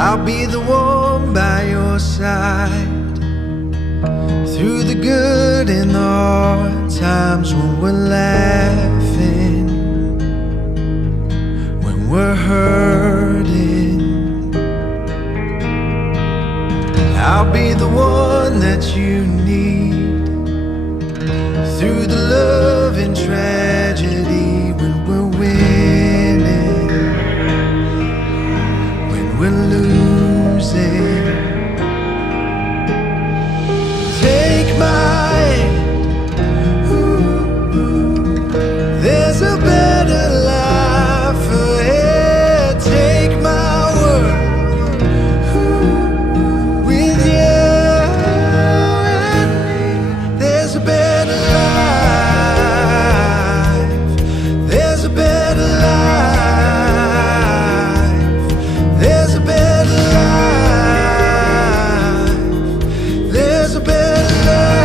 I'll be the one by your side through the good and the hard times, when we're laughing, when we're hurting. I'll be the one that you need through the love and tragedy, when we're winning, when we're losing. Take my hand, there's a better life ahead. Take my word, with you and me, there's a better life. There's a better life. There's a better life. There's a better life.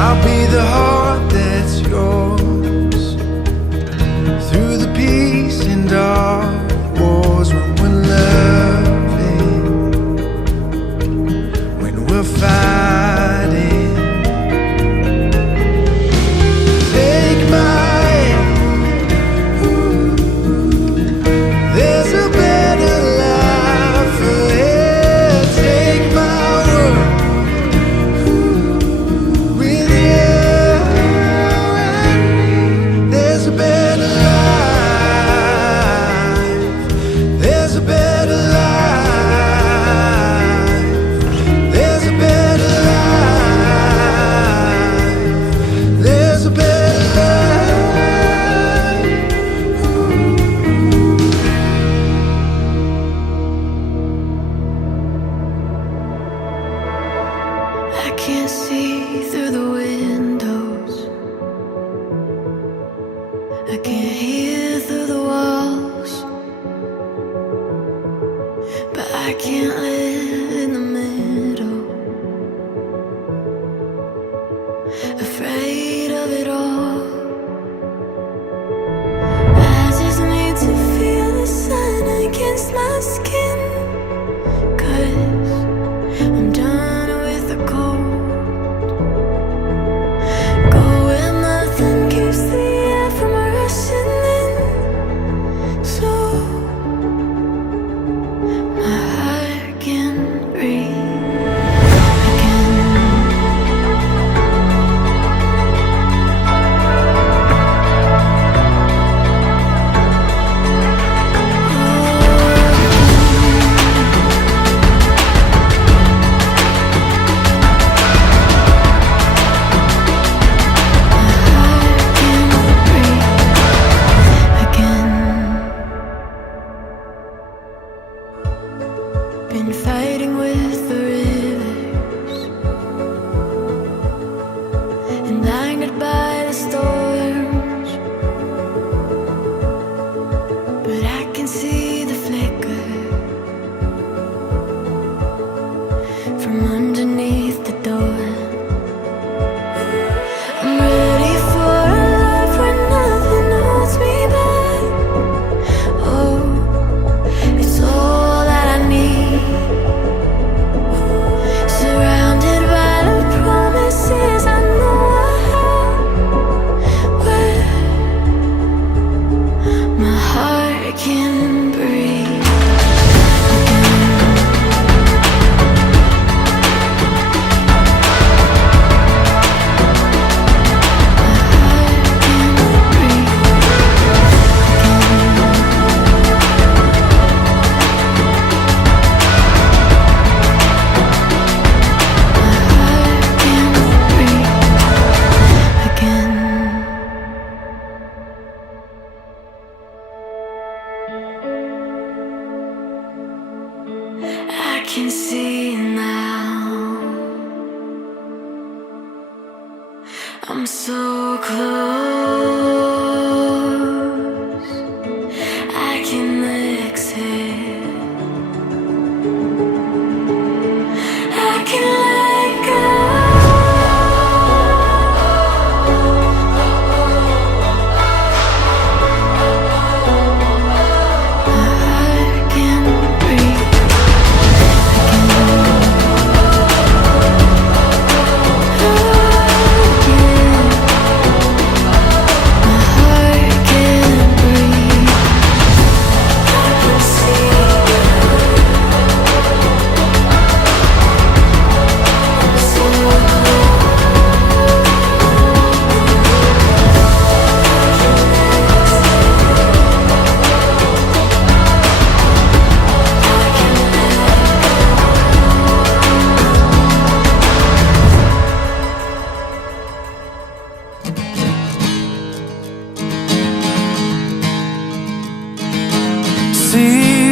I'll be the heart that's yours through the peace and dark wars, when we're loving, when we're fighting. Take my hand, there's a better life ahead. Take my word, with you and me, there's a better life. There's a better life. There's a better life. There's a better life. I can't see through the windows, I can't hear through the walls, but I can't live in the middle, afraid of it all. I just need to feel the sun against my skin, 'cause I'm done with the cold. Go where nothing keeps the air from us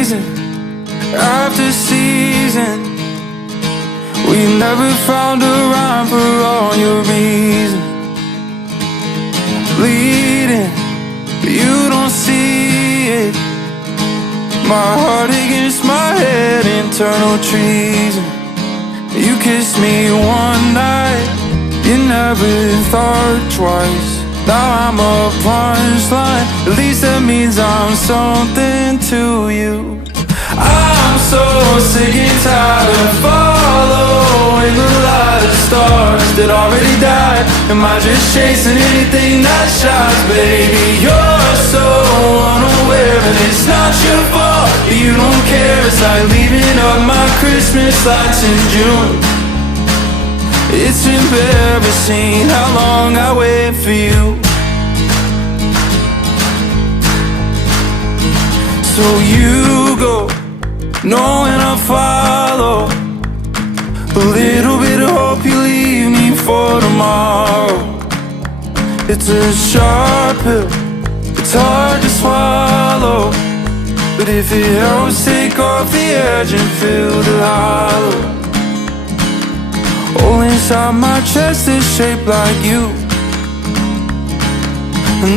season after season. We never found a rhyme for all your reasons. Bleeding, but you don't see it. My heart against my head, internal treason. You kissed me one night, you never thought twice. Now I'm a punchline, at least that means I'm something to you. I'm so sick and tired of following the light of stars that already died. Am I just chasing anything that shines? Baby, you're so unaware, and it's not your fault, but you don't care. It's like leaving up my Christmas lights in June. It's embarrassing how long I wait for you. So you go, knowing I'll follow. A little bit of hope you leave me for tomorrow. It's a sharp pill, it's hard to swallow, but if it helps take off the edge and fill the hollow. All inside my chest is shaped like you.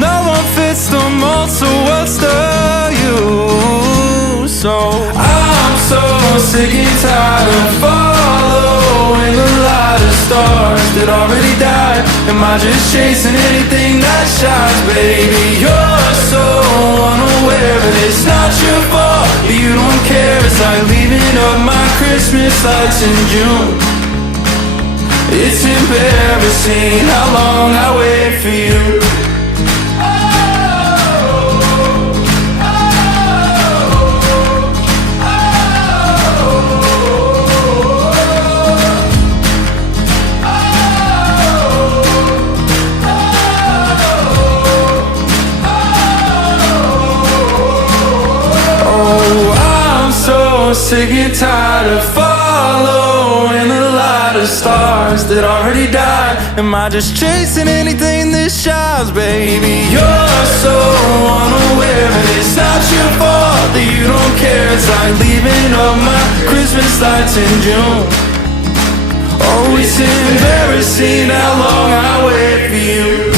No one fits the mold, so what's the use? So I'm so sick and tired of following the light of stars that already died. Am I just chasing anything that shines? Baby, you're so unaware, and it's not your fault, but you don't care. It's like leaving up my Christmas lights in June. It's embarrassing how long I wait for you. Sick and tired of following the light of stars that already died. Am I just chasing anything that shines? Baby, you're so unaware, and it's not your fault that you don't care. It's like leaving up my Christmas lights in June. Oh, it's embarrassing how long I wait for you.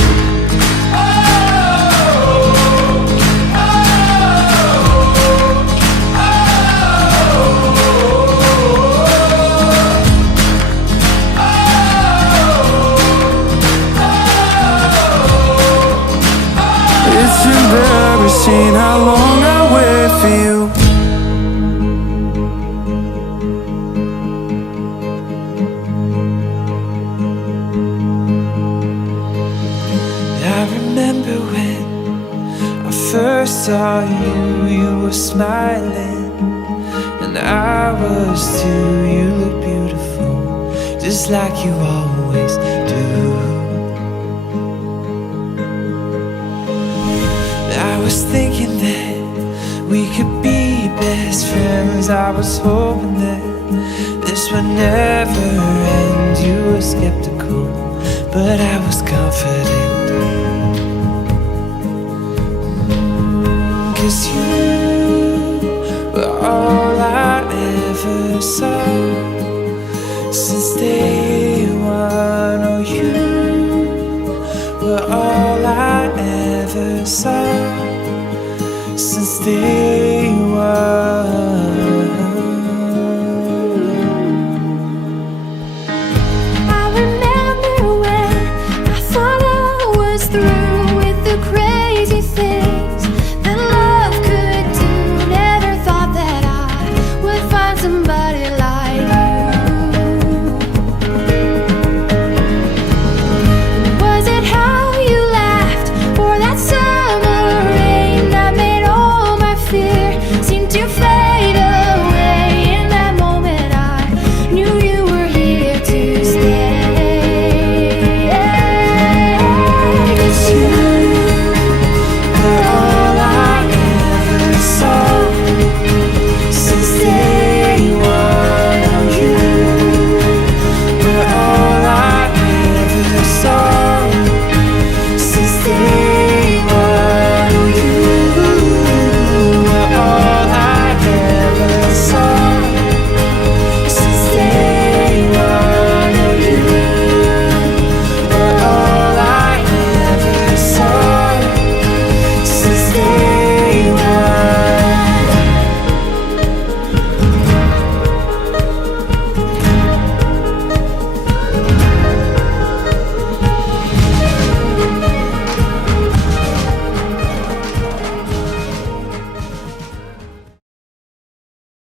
Embarrassing how long I wait for you. I remember when I first saw you, you were smiling, and I was too. You look beautiful, just like you always do. I was thinking that we could be best friends. I was hoping that this would never end. You were skeptical, but I was confident. 'Cause you were all I ever saw since day one. Oh, you were all I ever saw since day